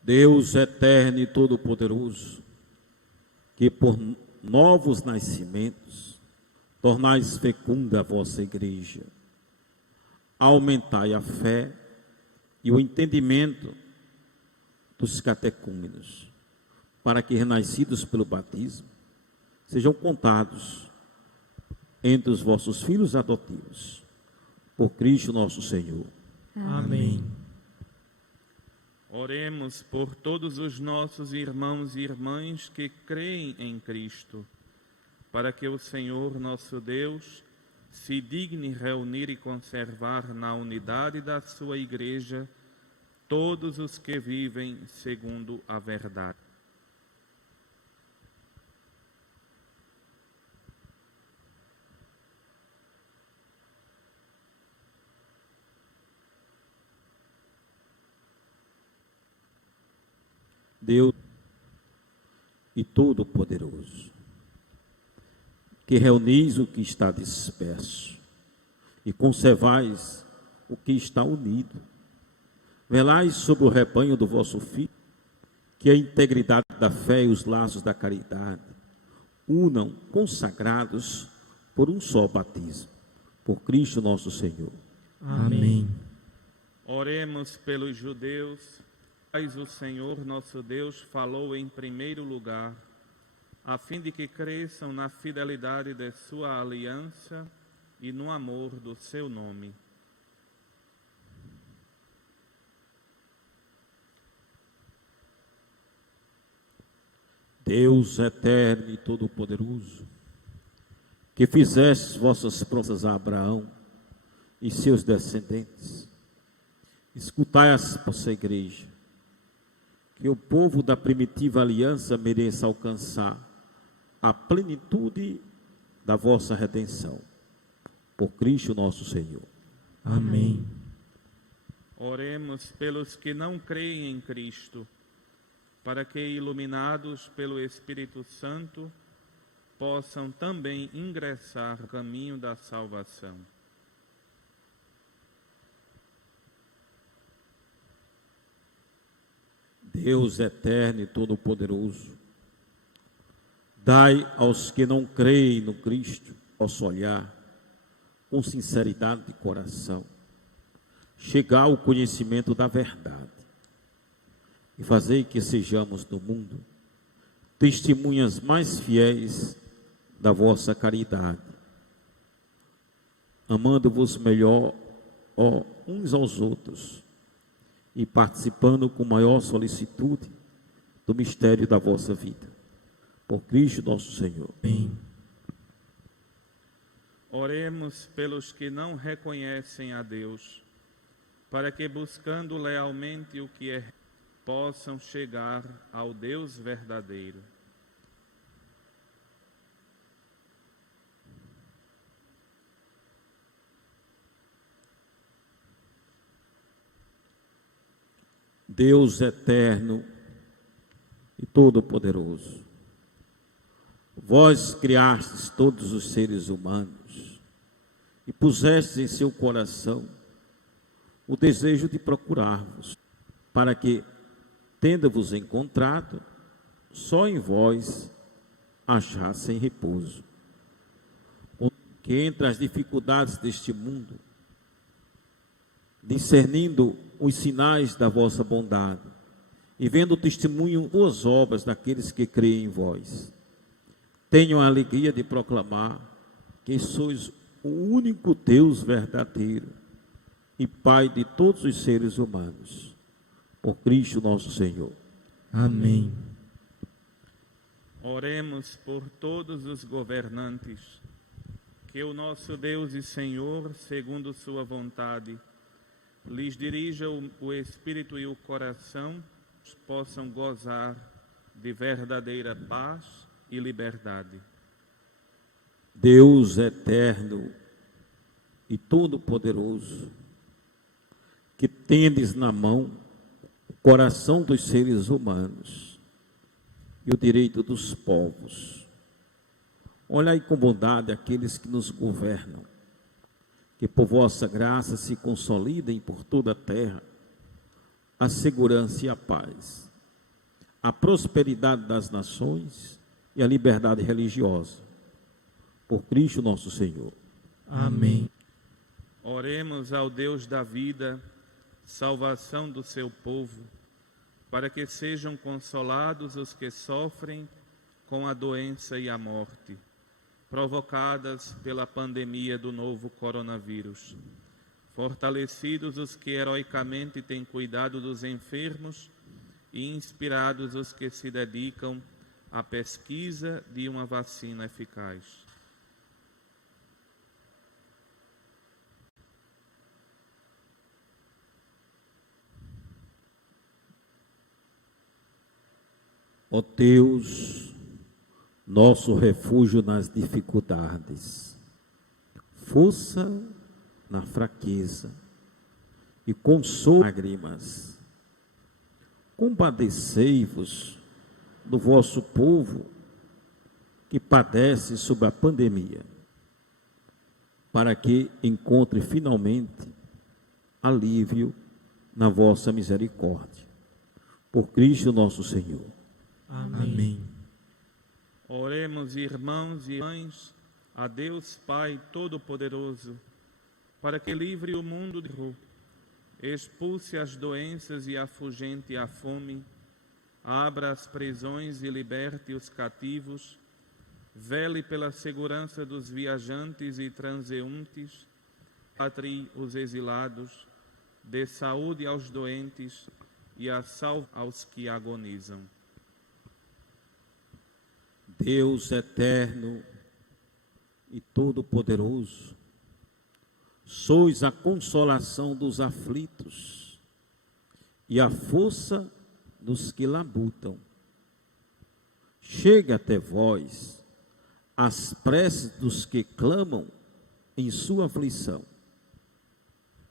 Deus eterno e todo-poderoso, que por novos nascimentos tornais fecunda a vossa igreja, aumentai a fé e o entendimento dos catecúmenos, para que, renascidos pelo batismo, sejam contados entre os vossos filhos adotivos. Por Cristo nosso Senhor. Amém. Oremos por todos os nossos irmãos e irmãs que creem em Cristo, para que o Senhor nosso Deus se digne reunir e conservar na unidade da sua igreja todos os que vivem segundo a verdade. Deus e todo-poderoso, que reunis o que está disperso e conservais o que está unido. Velais sobre o rebanho do vosso Filho, que a integridade da fé e os laços da caridade unam, consagrados por um só batismo. Por Cristo nosso Senhor. Amém. Oremos pelos judeus, mas o Senhor nosso Deus falou em primeiro lugar, a fim de que cresçam na fidelidade de sua aliança e no amor do seu nome. Deus eterno e todo-poderoso, que fizestes vossas promessas a Abraão e seus descendentes, escutai a vossa igreja, que o povo da primitiva aliança mereça alcançar a plenitude da vossa redenção. Por Cristo nosso Senhor. Amém. Oremos pelos que não creem em Cristo, para que, iluminados pelo Espírito Santo, possam também ingressar no caminho da salvação. Deus eterno e todo-poderoso, dai aos que não creem no Cristo vosso olhar, com sinceridade de coração, chegar ao conhecimento da verdade e fazei que sejamos no mundo testemunhas mais fiéis da vossa caridade, amando-vos melhor uns aos outros e participando com maior solicitude do mistério da vossa vida. Por Cristo nosso Senhor. Amém. Oremos pelos que não reconhecem a Deus, para que, buscando lealmente o que é, possam chegar ao Deus verdadeiro. Deus eterno e todo-poderoso, vós criastes todos os seres humanos e pusestes em seu coração o desejo de procurar-vos, para que, tendo-vos encontrado, só em vós achassem repouso. Que entre as dificuldades deste mundo, discernindo os sinais da vossa bondade e vendo o testemunho boas obras daqueles que creem em vós, tenham a alegria de proclamar que sois o único Deus verdadeiro e Pai de todos os seres humanos. Por Cristo nosso Senhor. Amém. Oremos por todos os governantes, que o nosso Deus e Senhor, segundo sua vontade, lhes dirija o espírito e o coração, possam gozar de verdadeira paz e liberdade. Deus eterno e todo-poderoso, que tendes na mão o coração dos seres humanos e o direito dos povos, olhai com bondade aqueles que nos governam, que por vossa graça se consolidem por toda a terra a segurança e a paz, a prosperidade das nações e a liberdade religiosa. Por Cristo nosso Senhor. Amém. Oremos ao Deus da vida, salvação do seu povo, para que sejam consolados os que sofrem com a doença e a morte, provocadas pela pandemia do novo coronavírus. Fortalecidos os que heroicamente têm cuidado dos enfermos e inspirados os que se dedicam à pesquisa de uma vacina eficaz. Ó Deus, nosso refúgio nas dificuldades, força na fraqueza e consolo nas lágrimas, compadecei-vos do vosso povo que padece sob a pandemia, para que encontre finalmente alívio na vossa misericórdia. Por Cristo nosso Senhor. Amém. Oremos, irmãos e irmãs, a Deus Pai Todo-Poderoso, para que livre o mundo de erro, expulse as doenças e afugente a fome, abra as prisões e liberte os cativos, vele pela segurança dos viajantes e transeuntes, patrie os exilados, dê saúde aos doentes e a salve aos que agonizam. Deus eterno e todo-poderoso, sois a consolação dos aflitos e a força dos que labutam. Chega até vós as preces dos que clamam em sua aflição.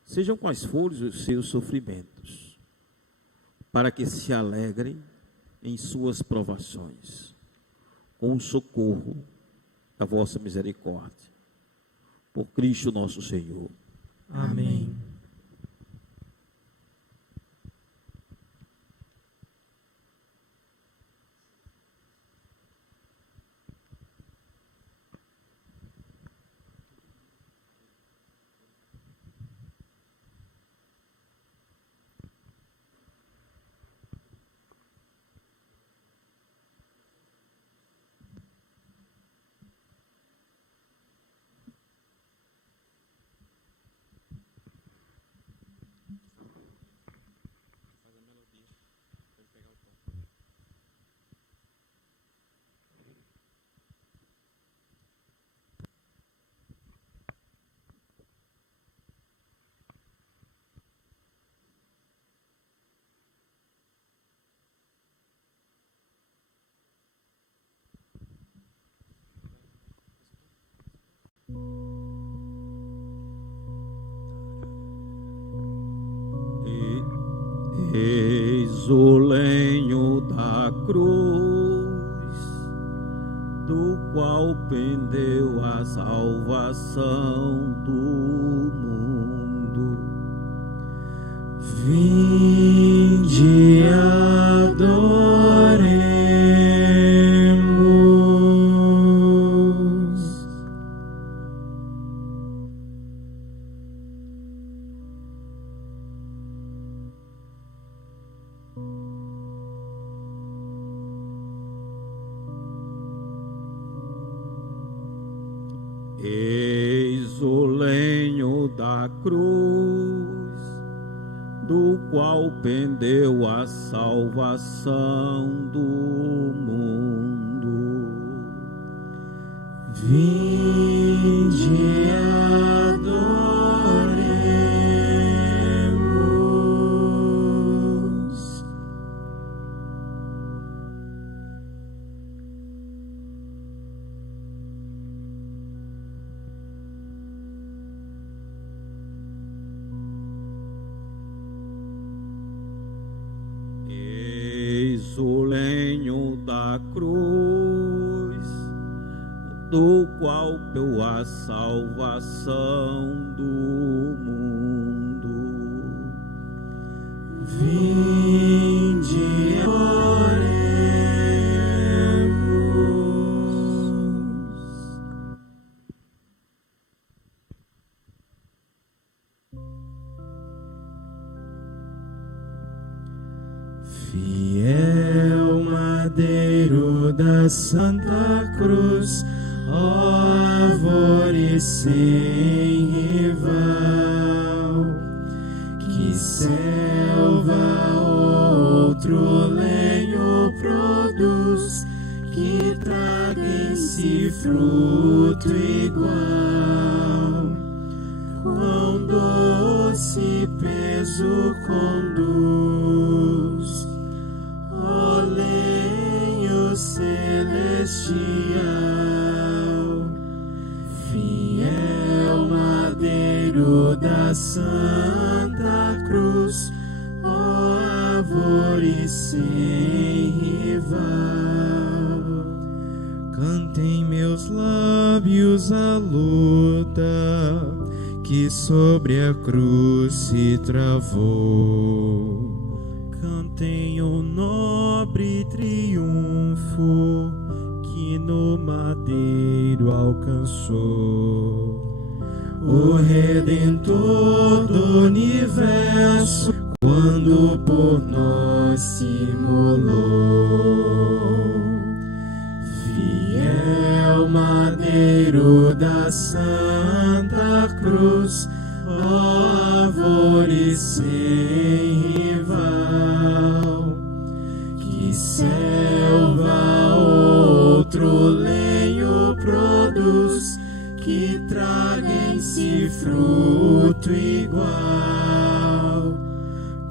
Sejam quais forem os seus sofrimentos, para que se alegrem em suas provações, com o socorro da vossa misericórdia. Por Cristo nosso Senhor. Amém. Eis o lenho da cruz, do qual pendeu a salvação do mundo. Vinde, adoremos. Eis o lenho da cruz, do qual pendeu a salvação do mundo. Vinde, adoremos. Eis o lenho da cruz, do qual pendeu a salvação do mundo. Vinde, adoremos. Fiel madeiro da Santa Cruz, ó árvore sem rival, que selva outro lenho produz, que traga em si fruto igual. Quão doce peso conduz, ó lenho celestial, fiel madeiro da Santa Cruz, ó árvore sem rival. Cantem meus lábios a luta que sobre a cruz se travou. Cantem o nobre triunfo que no madeiro alcançou. O Redentor do universo, quando por nós se imolou. Fiel madeiro da Santa Cruz, ó árvore sem rival, que selva outro traguem-se fruto igual.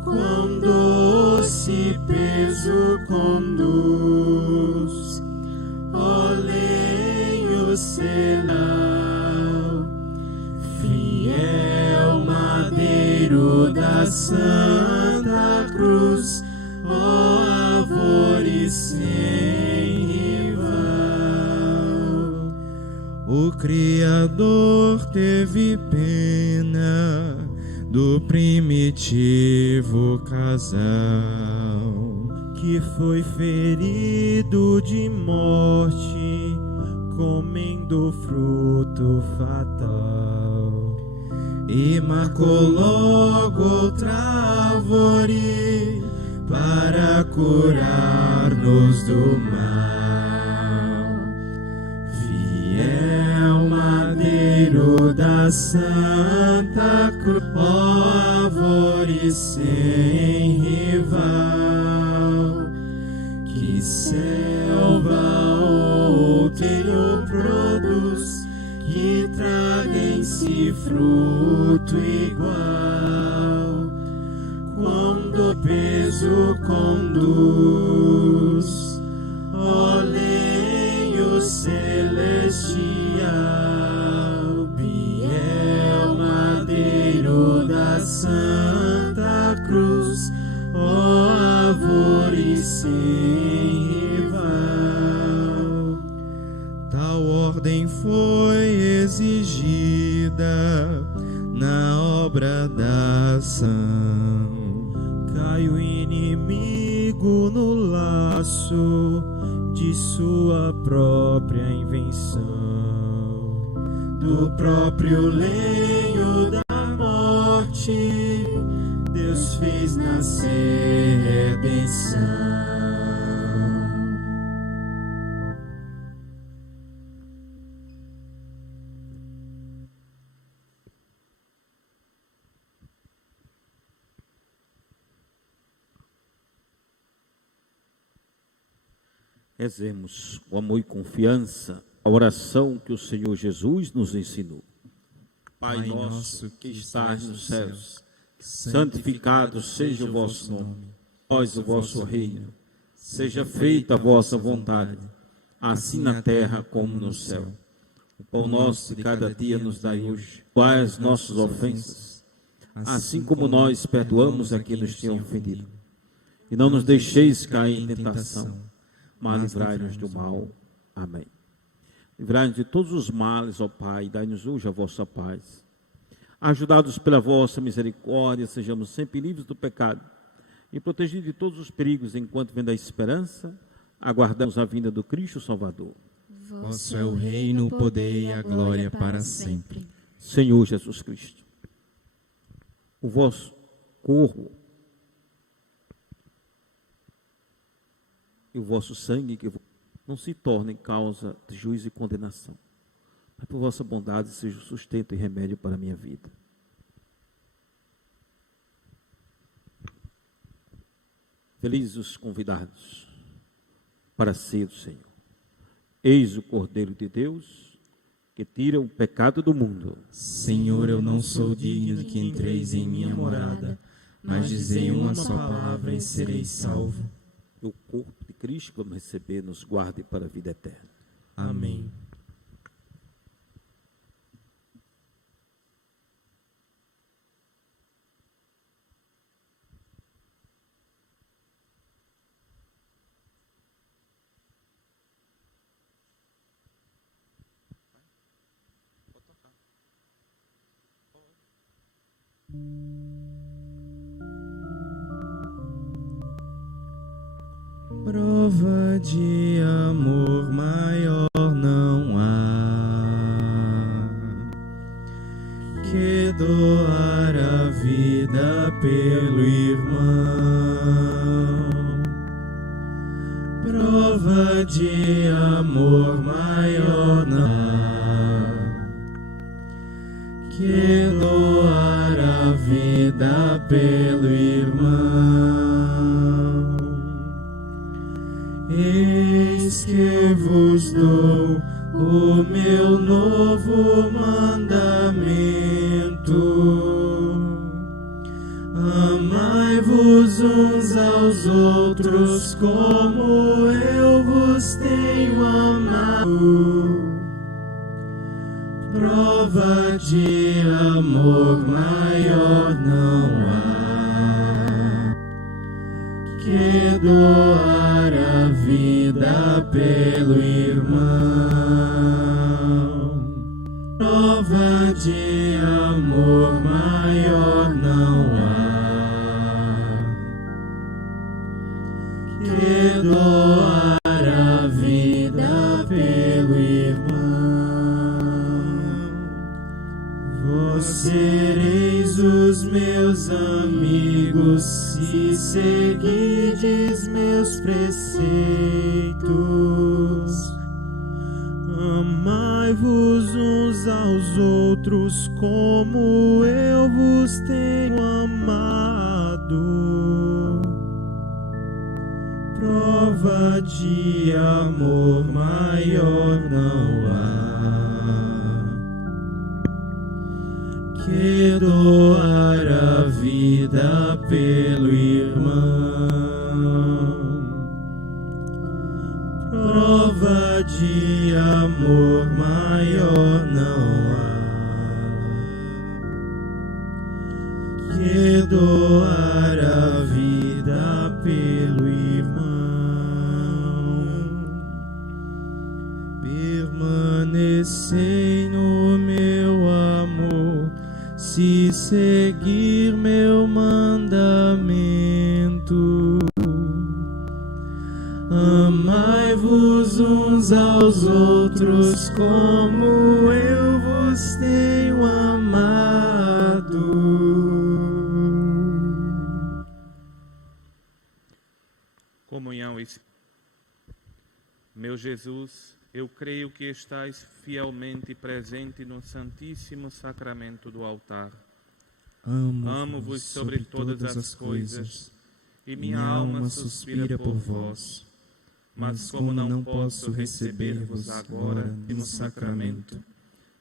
Quão doce peso conduz, ó lenho celal, fiel madeiro da Santa Cruz, ó árvore sem rival. O Criador teve pena do primitivo casal, que foi ferido de morte, comendo fruto fatal, e marcou logo outra árvore para curar-nos do mal. Fiel madeiro da Santa Cruz, ó árvore sem rival, que selva ou telho produz, que traguem-se fruto igual. Quando peso conduz, ó lenho celestial, fiel madeiro da Santa Cruz, ó árvore sem rival. Tal ordem foi exigida na obra da ação. Cai o inimigo no laço de sua própria invenção, do próprio lenho da morte Deus fez nascer redenção. Rezemos com amor e confiança a oração que o Senhor Jesus nos ensinou. Pai nosso que estás nos céus, santificado seja o vosso nome. Vós o vosso reino. Seja feita a vossa vontade, assim na terra como no céu. O pão nosso de cada dia nos dai hoje. Perdoai as nossas ofensas, assim como nós perdoamos a quem nos tem ofendido. E não nos deixeis cair em tentação, mas livrai-nos do mal. Amém. Livrai-nos de todos os males, ó Pai, dai-nos hoje a vossa paz. Ajudados pela vossa misericórdia, sejamos sempre livres do pecado e protegidos de todos os perigos, enquanto vem da esperança, aguardamos a vinda do Cristo Salvador. Vosso é o reino, o poder e a glória para sempre. Senhor Jesus Cristo, o vosso corpo e o vosso sangue que não se tornem causa de juízo e condenação, mas por vossa bondade seja o sustento e remédio para a minha vida. Felizes os convidados para a ceia do Senhor. Eis o Cordeiro de Deus que tira o pecado do mundo. Senhor, eu não sou digno que entreis em minha morada, mas dizei uma só palavra e serei salvo. O corpo de Cristo que vamos receber nos guarde para a vida eterna. Amém. Prova de amor maior não há que doar a vida pelo irmão. Prova de amor maior não há que doar a vida pelo irmão. Eis que vos dou o meu novo mandamento. uns aos outros como eu vos tenho amado. Prova de amor maior não há que doar a vida pelo irmão. Prova de amor maior não há que doar a vida pelo irmão. Vós sereis os meus amigos se seguirdes meus preceitos. Amai-vos uns aos outros como eu vos tenho amado. Prova de amor maior não há que doar a vida pelo irmão. Prova de amor maior não há que doar a vida pelo irmão. Permanecei no meu amor, se seguir meu mandamento. Amai-vos uns aos outros como eu vos tenho amado. Comunhão e meu Jesus, eu creio que estás fielmente presente no Santíssimo Sacramento do altar. Amo-vos sobre todas as coisas, e minha alma suspira por vós. Mas como não posso receber-vos agora no sacramento,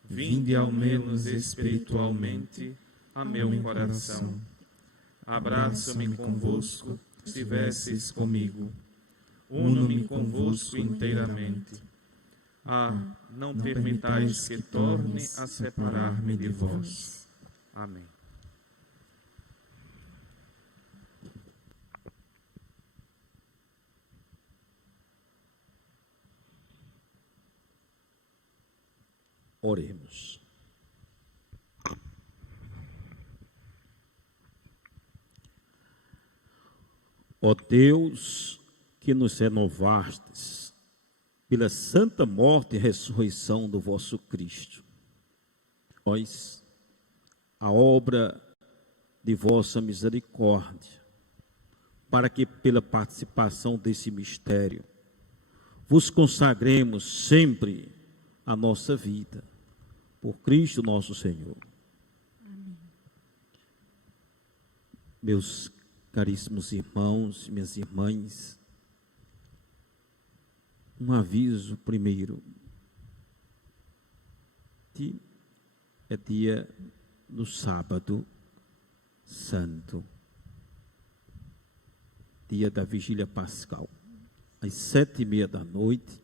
vinde ao menos espiritualmente a meu coração. Abraço-me convosco, se estivesseis comigo. Uno-me convosco inteiramente. Não permitais que torne a separar-me de vós. Amém. Oremos. Ó Deus, que nos renovastes pela santa morte e ressurreição do vosso Cristo, nós, a obra de vossa misericórdia, para que pela participação desse mistério vos consagremos sempre a nossa vida, por Cristo nosso Senhor. Amém. Meus caríssimos irmãos e minhas irmãs, um aviso primeiro, que é dia do sábado santo, dia da vigília pascal, às 19h30,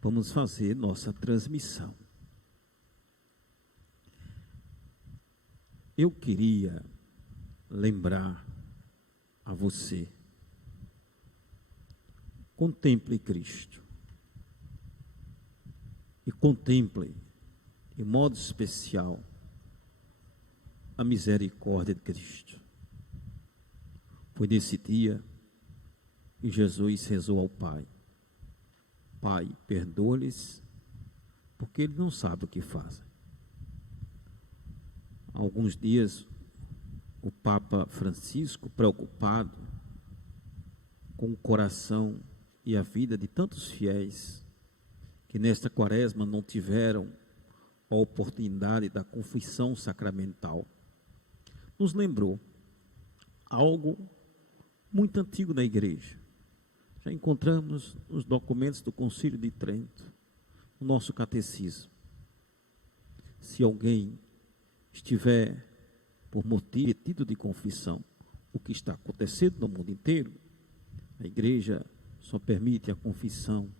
vamos fazer nossa transmissão. Eu queria lembrar a você, contemple Cristo e contemple, em modo especial, a misericórdia de Cristo. Foi nesse dia que Jesus rezou ao Pai: Pai, perdoa-lhes, porque eles não sabem o que fazem. Há alguns dias, o Papa Francisco, preocupado com o coração e a vida de tantos fiéis que nesta quaresma não tiveram a oportunidade da confissão sacramental, nos lembrou algo muito antigo na igreja. Já encontramos nos documentos do Concílio de Trento, no nosso catecismo. Se alguém estiver por motivo de confissão o que está acontecendo no mundo inteiro, a igreja só permite a confissão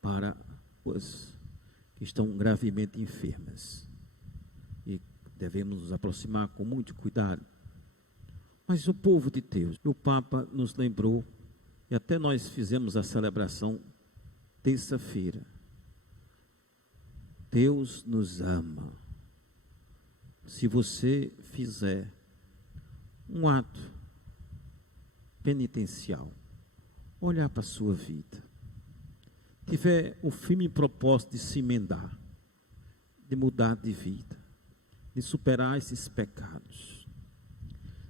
para os que estão gravemente enfermas. E devemos nos aproximar com muito cuidado. Mas o povo de Deus, o Papa nos lembrou, e até nós fizemos a celebração terça-feira. Deus nos ama. Se você fizer um ato penitencial, olhar para a sua vida, tiver o firme propósito de se emendar, de mudar de vida, de superar esses pecados.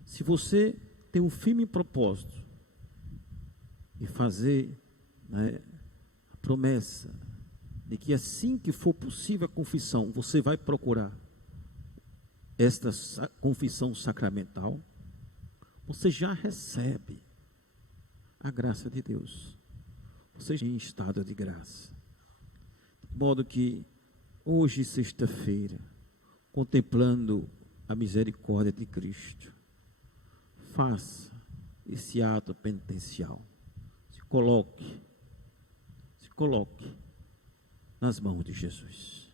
Se você tem um firme propósito de fazer, a promessa de que assim que for possível a confissão, você vai procurar esta confissão sacramental, você já recebe a graça de Deus. Você já está em estado de graça. De modo que hoje, sexta-feira, contemplando a misericórdia de Cristo, faça esse ato penitencial. Se coloque nas mãos de Jesus,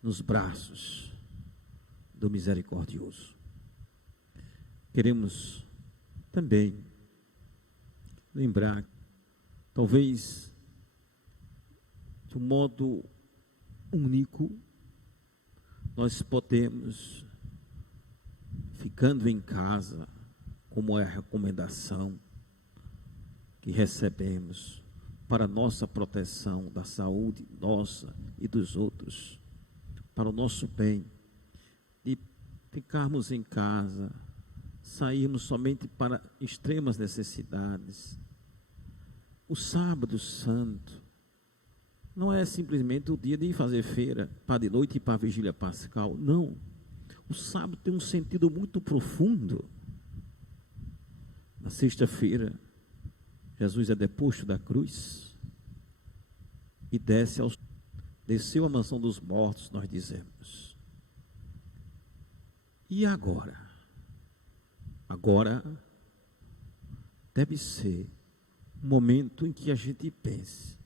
nos braços do misericordioso. Queremos também lembrar, talvez de um modo único, nós podemos, ficando em casa, como é a recomendação que recebemos para nossa proteção da saúde nossa e dos outros, para o nosso bem, de ficarmos em casa, sairmos somente para extremas necessidades. O sábado santo não é simplesmente o dia de fazer feira, para de noite e para a vigília pascal, não. O sábado tem um sentido muito profundo. Na sexta-feira, Jesus é deposto da cruz e desceu à mansão dos mortos, nós dizemos. E agora? Agora deve ser um momento em que a gente pense: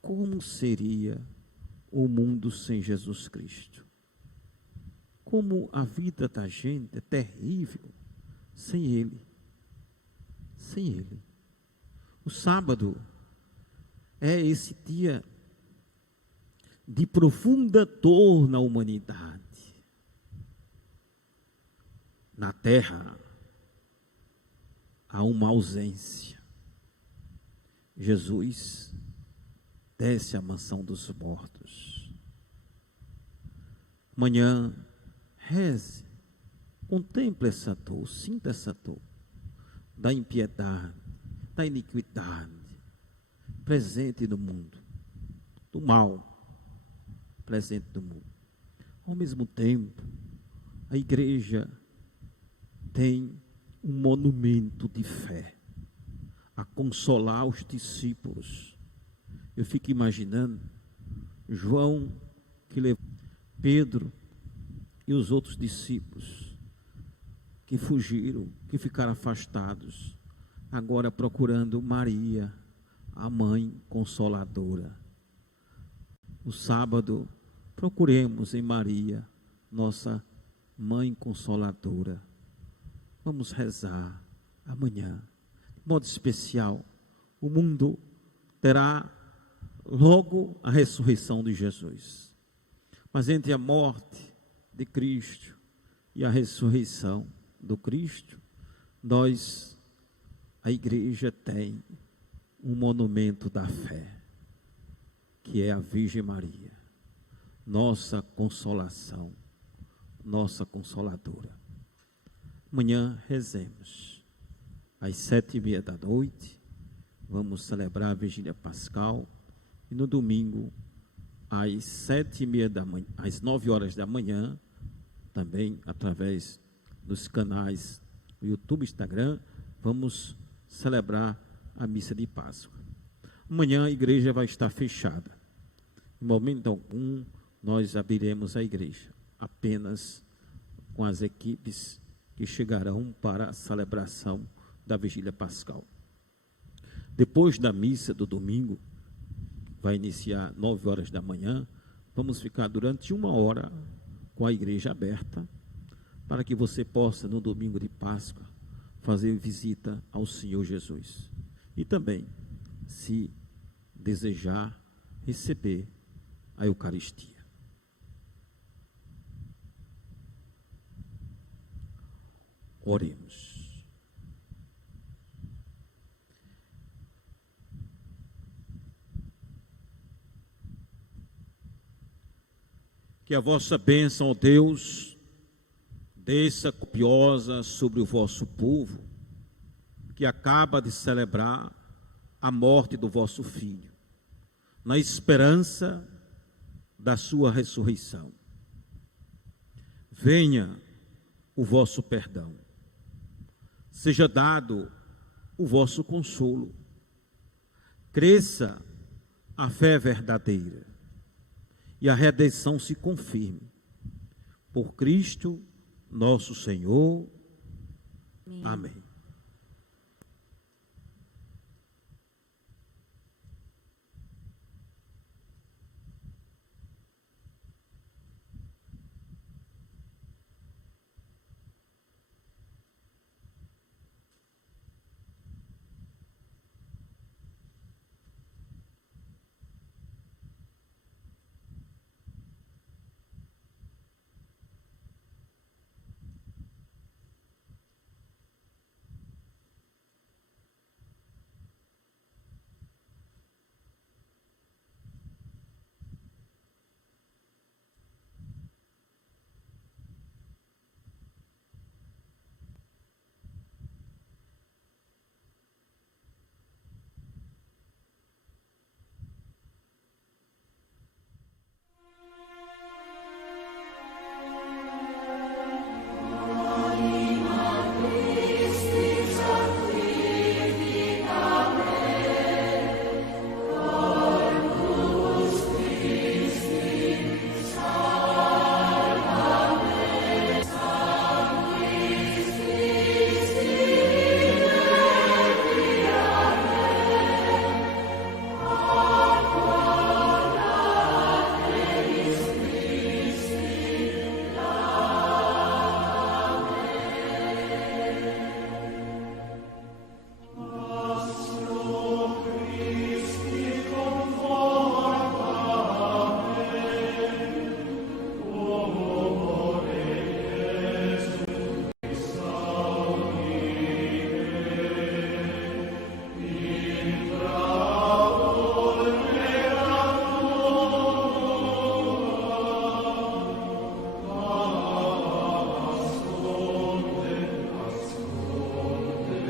como seria o mundo sem Jesus Cristo? Como a vida da gente é terrível sem Ele. Sem Ele. O sábado é esse dia de profunda dor na humanidade. Na terra há uma ausência. Jesus desce à mansão dos mortos. Amanhã, reze, contemple essa dor, sinta essa dor da impiedade, da iniquidade presente no mundo, do mal presente no mundo. Ao mesmo tempo, a igreja tem um monumento de fé a consolar os discípulos. Eu fico imaginando João, que levou Pedro e os outros discípulos que fugiram, que ficaram afastados, agora procurando Maria, a mãe consoladora. No sábado, procuremos em Maria, nossa mãe consoladora. Vamos rezar amanhã. De modo especial, o mundo terá logo a ressurreição de Jesus. Mas entre a morte de Cristo e a ressurreição do Cristo, a igreja tem um monumento da fé, que é a Virgem Maria, nossa consolação, nossa consoladora. Amanhã rezemos, às 7h30, vamos celebrar a Vigília Pascal, e no domingo, às 7h30 às 9h da manhã, também através dos canais do YouTube, Instagram, vamos celebrar a missa de Páscoa. Amanhã a igreja vai estar fechada. Em momento algum, nós abriremos a igreja, apenas com as equipes que chegarão para a celebração da vigília pascal. Depois da missa do domingo, vai iniciar 9 horas da manhã, vamos ficar durante 1 hora com a igreja aberta, para que você possa, no domingo de Páscoa, fazer visita ao Senhor Jesus. E também, se desejar, receber a Eucaristia. Oremos. Que a vossa bênção, ó Deus, desça copiosa sobre o vosso povo, que acaba de celebrar a morte do vosso Filho, na esperança da sua ressurreição. Venha o vosso perdão, seja dado o vosso consolo, cresça a fé verdadeira e a redenção se confirme. Por Cristo nosso Senhor. Amém.